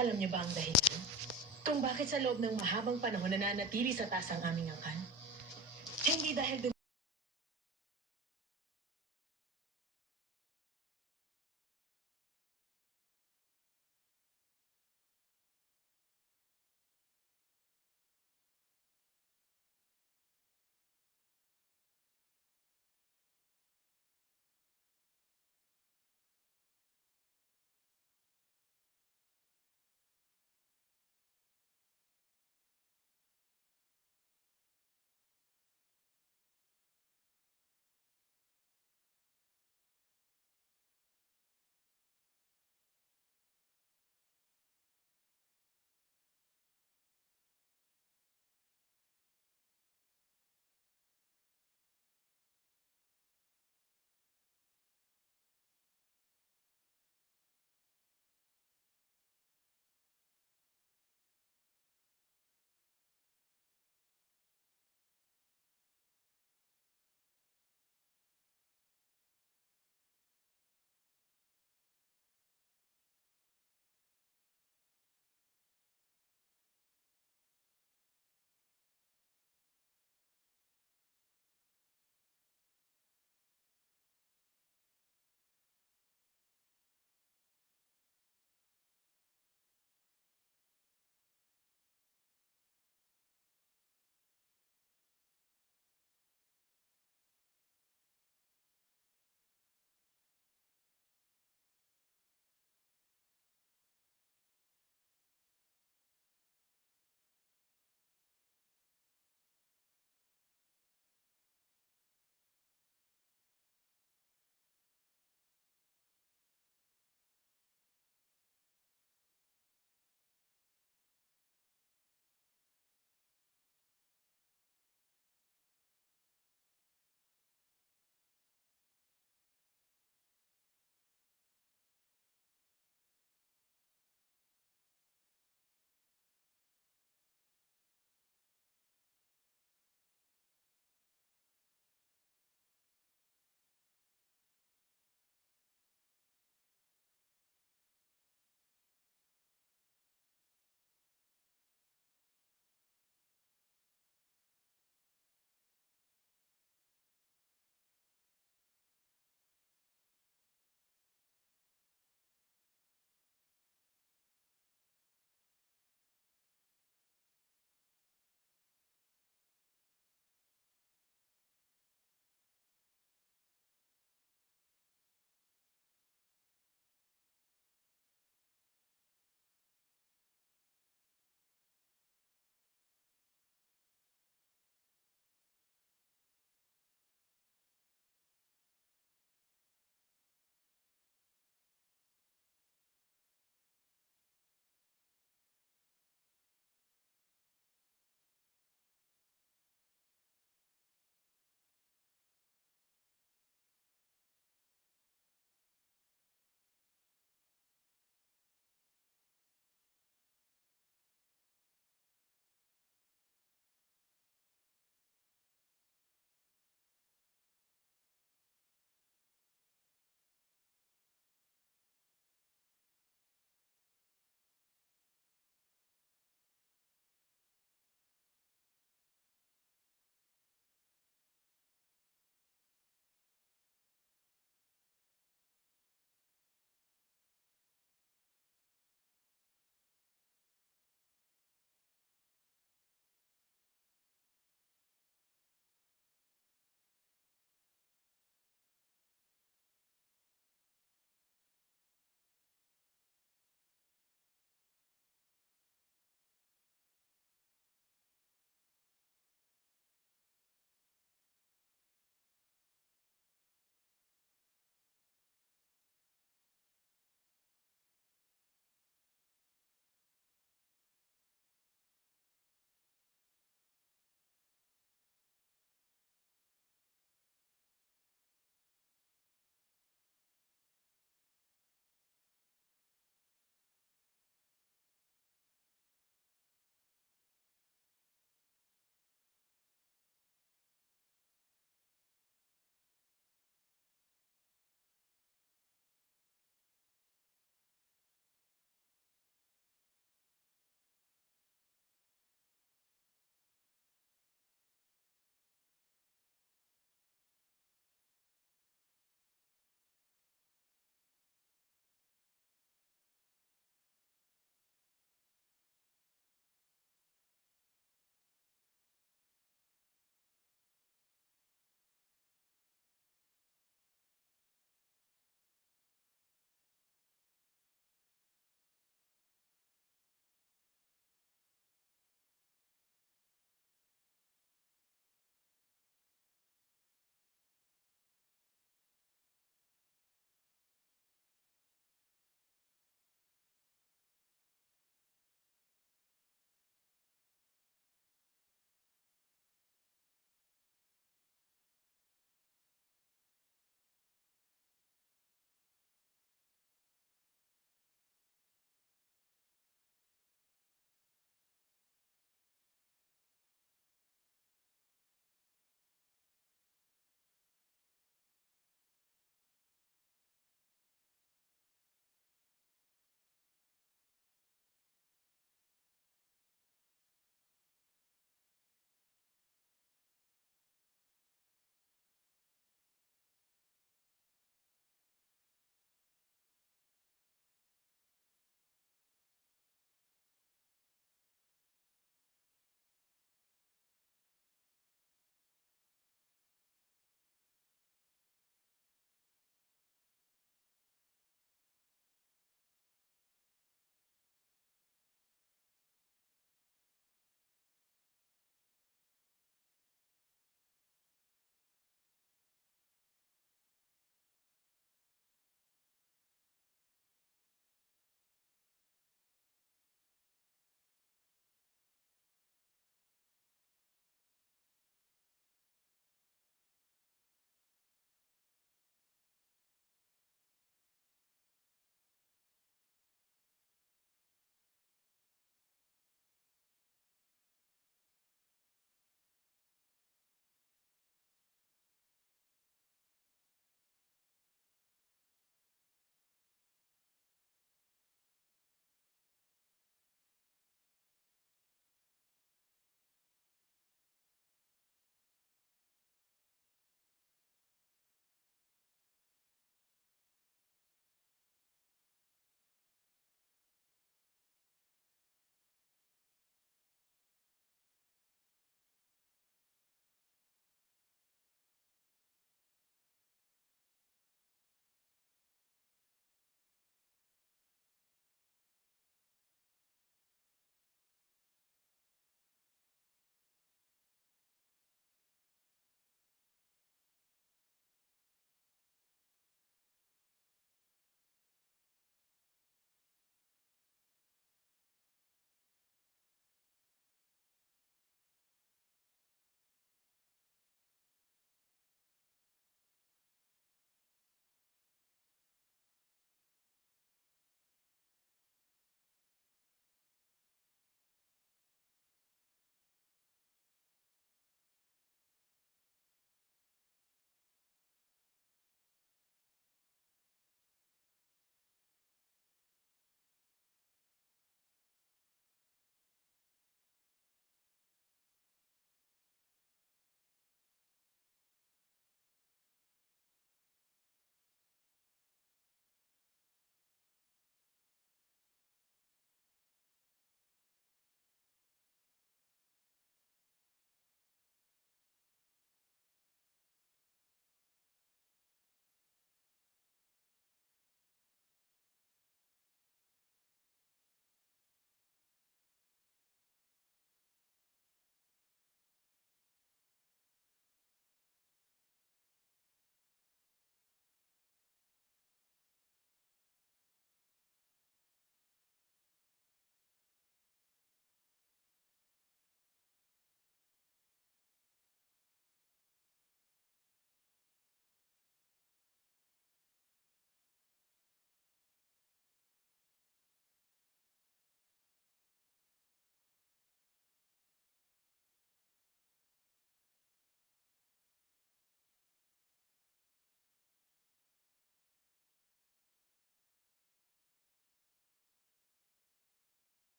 Alam niyo ba ang dahilan? Kung bakit sa loob ng mahabang panahon nananatili sa taas ang aming angkan? Hindi dahil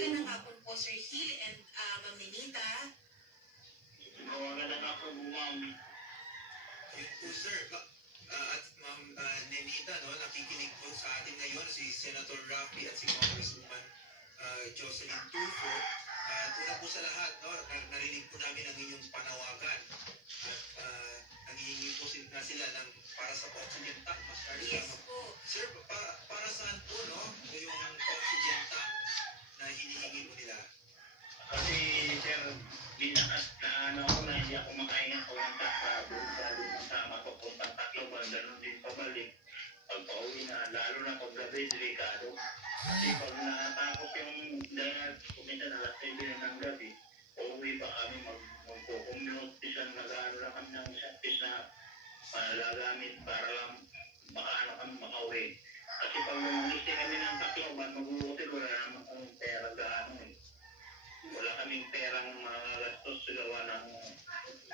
Magandang hapon po, Sir Hill and Ma'am Nenita. Magandang hapon po, ma'am. Ayun po, sir. At Ma'am Nenita, no, nakikinig po sa atin ngayon si Senator Raffy at si Congresswoman Jocelyn Tulfo. At una po sa lahat, no, narinig po namin ang inyong panawagan. At nanghihingi po sila ng para sa oxygen tank. Yes po. Sir, para saan po, no, yung oxygen tank na hinihingi po nila? Kasi, sir, binakas na hindi ako makain ako ng sa mapupuntang Tacloban, ganun din pabalik. Pag pauwi na, lalo na pag gabi, delikado. Kasi pag natapos yung dahil kuminsan alas 7 ng gabi, uuwi pa kami mag-commute, isang nag-ano lang kami ng service na malagamit para lang kami makauwi. Kasi pag lumising kami ng Tacloban, mag-hotel, wala naman kami pera gaano eh. Wala kaming perang gastos gawa ng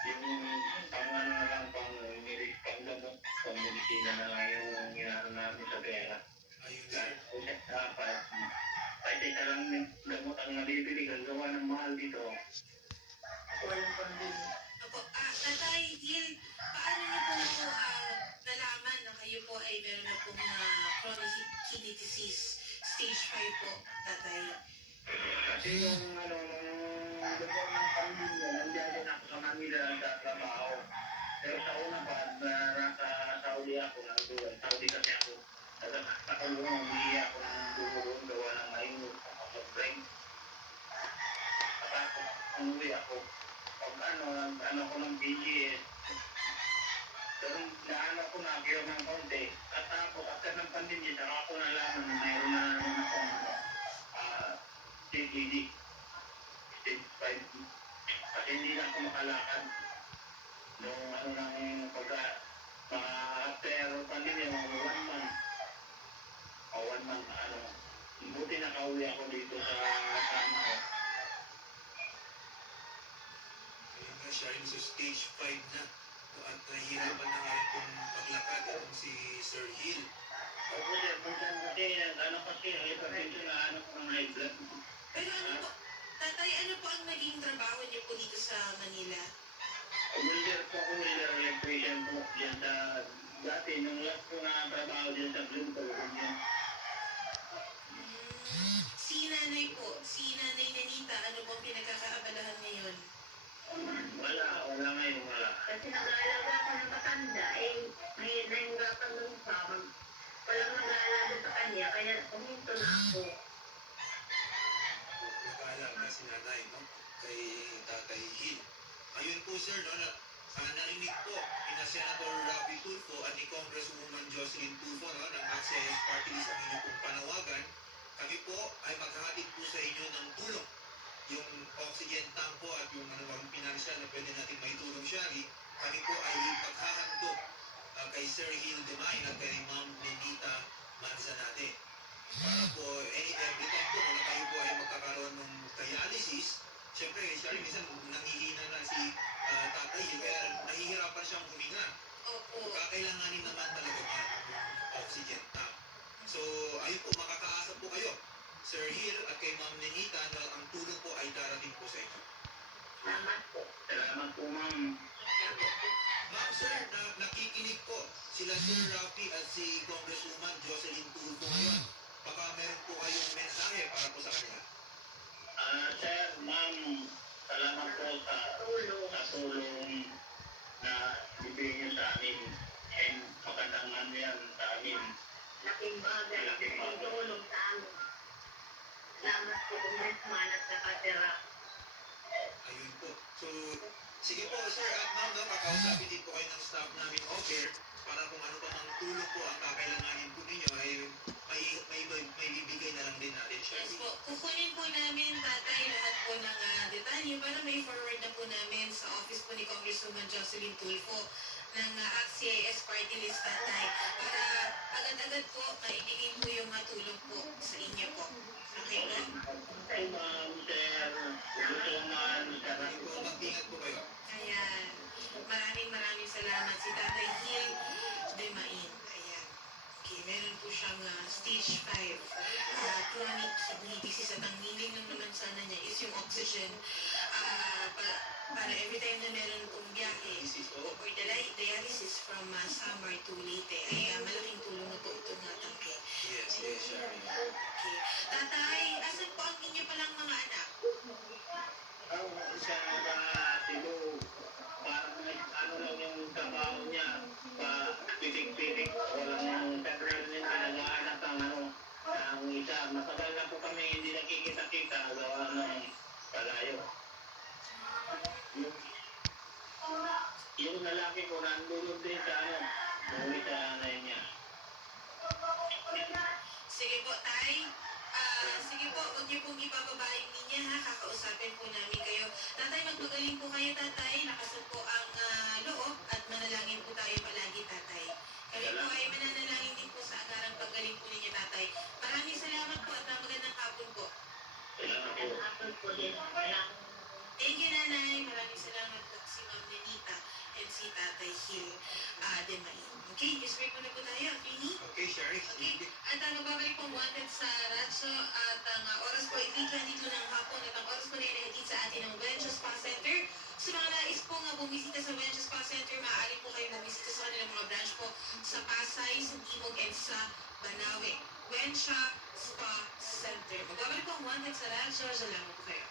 yung pang-ano na lang, pang-gamot, pang-medisina na lang yung ginano namin sa pera. Ayun, sir. Kahit isa lang gamot ang nabibili, gagawa ng mahal dito. Walang pandin. Opo, Tatay Hill, paano niyo po nalaman na kayo po ay meron na pong chronic kidney disease stage 5 po, Tatay? Kasi yung lugar ng pamilya, nandiyan din ako sa Manila sa trabaho. Pero sa una pa, nasa Saudi ako, Saudi kasi ako. Nakalungan, humihi ako ng dugoon, gawa ng ayun, pag-break. At umuwi ako. Pag ano ko ng BGS, pero naano ko na, kaya ng konti. At tapos, after ng pandemya, saka ako nalaman na mayroon na akong CKD, stage 5. Kasi hindi na ako makalakad. Noong after pandemya, mga 1 month. O 1 month, buti nakauwi ako dito sa kasama ko. Ayun nga siya rin sa stage 5 na. At nahihirapan na nga rin kung paglakad itong si Sir Hill. Opo sir, kasi hypertension na ko ng high blood. Pero Tatay, ano po ang naging trabaho niyo po dito sa Manila? Welder po ako, welder electrician po. Diyan sa, dati, nung last ko na trabaho diyan sa Bluntol. Si Nanay po, si Nanay Nenita, ano po ang pinagkakaabalahan ngayon? Wala ngayon, wala. Kasi nag-aalaga ako ng matanda, may nahihirapan ng usapang. Walang nag-aalaga sa kanya, kaya pumunto na ako. Nag-aalaga si nanay, no? Kay Tatay Hill. Ayun po, sir, no? Narinig po ni Senator Raffy Tulfo at ni Congresswoman Jocelyn Tulfo, no? Ng AXIS Party List ang inyong pong panawagan. Kami po ay maghahatid po sa inyo ng tulong. Yung oxygen tank po at yung pinansyal na pwede natin maitulong siya, kami po ay paghahandog kay Sir Hill Dumain at kay Ma'am Nenita Manzanate. Para po, every time po, na kayo po ay magkakaroon ng dialysis, siyempre, siya rin minsan nangihina na si Tatay Hill, kaya nahihirapan siyang huminga. Kakailanganin naman talaga yung oxygen tank. So, ayun po, makakaasa po kayo, Sir Hill at kay Ma'am Nenita, na ang tulong po ay darating po sa inyo. Salamat po. Salamat po, ma'am. Ma'am, sir, nakikinig po sila Sir Raffy at si Congresswoman Jocelyn Tulfo ngayon. Baka meron po kayong mensahe para po sa kanila. Sir, ma'am, salamat po sa tulong na bibigyan niyo sa amin. And magandang yan sa amin. Laking bagay. Laking tulong sa amin. Salamat po, Congressman at nakatira. Ayun po. So, sige po, sir at ma'am, no, kakausapin din po kayo ng staff namin offer para kung ano pa mang tulong po ang kakailanganin po ninyo ay may bibigay na lang din natin siya. Yes po. Kukunin po namin, Tatay, lahat po ng detalye para may forward na po namin sa office po ni Congresswoman Jocelyn Tulfo ng AXIS Party List, Tatay. Para agad-agad po maibigay po yung tulong po sa inyo po. Okay po? Ma'am, sir, gusto man, mag-ingat po kayo. Ayan. Maraming salamat si Tatay Hill Dumain. Ayan. Okay, meron po siyang stage 5 chronic kidney disease At ang meaning lang naman sana niya is yung oxygen para every time na meron pong biyahe or dialysis from Samar to Leyte ay malaking tulong na po itong tangke. Yes, Shari. Okay. Tatay, asan po ang inyo palang mga anak? Ang isa siguro, parang ano lang yung trabaho niya, pitik-pitik, walang federal din pinag-aanap ang isa. Matagal na po kami hindi nakikita-kita, gawa ng palayo. Yung lalaki ko nandulog din sa umuwi sa nanay niya. Sige po, Tay. Sige po, huwag niyo pong ibababa yung linya ha. Kakausapin po namin kayo. Tatay, magpagaling po kayo, Tatay. Lakasan po ang loob at manalangin po tayo palagi, Tatay. Kami po ay mananalangin din po sa agarang paggaling po ninyo, Tatay. Maraming salamat po at magandang hapon po. Thank you, Nanay. Maraming salamat po si Ma'am Nenita and si Tatay Hill Demain. Okay, just-break muna po tayo, Fini. Okay, Shari. Okay, at babalik po wanted sa Ratso at ang oras po ay 3:22 ng hapon at ang oras po na inahatid sa atin ng Wencha Spa Center. Sa mga nais po nga bumisita sa Wencha Spa Center, maaari po kayo bumisita sa kanilang mga branch po sa Pasay, sa Timog, and sa Banawe. Wencha Spa Center. Magbabalik po ang wanted sa Ratso. Salamat po kayo.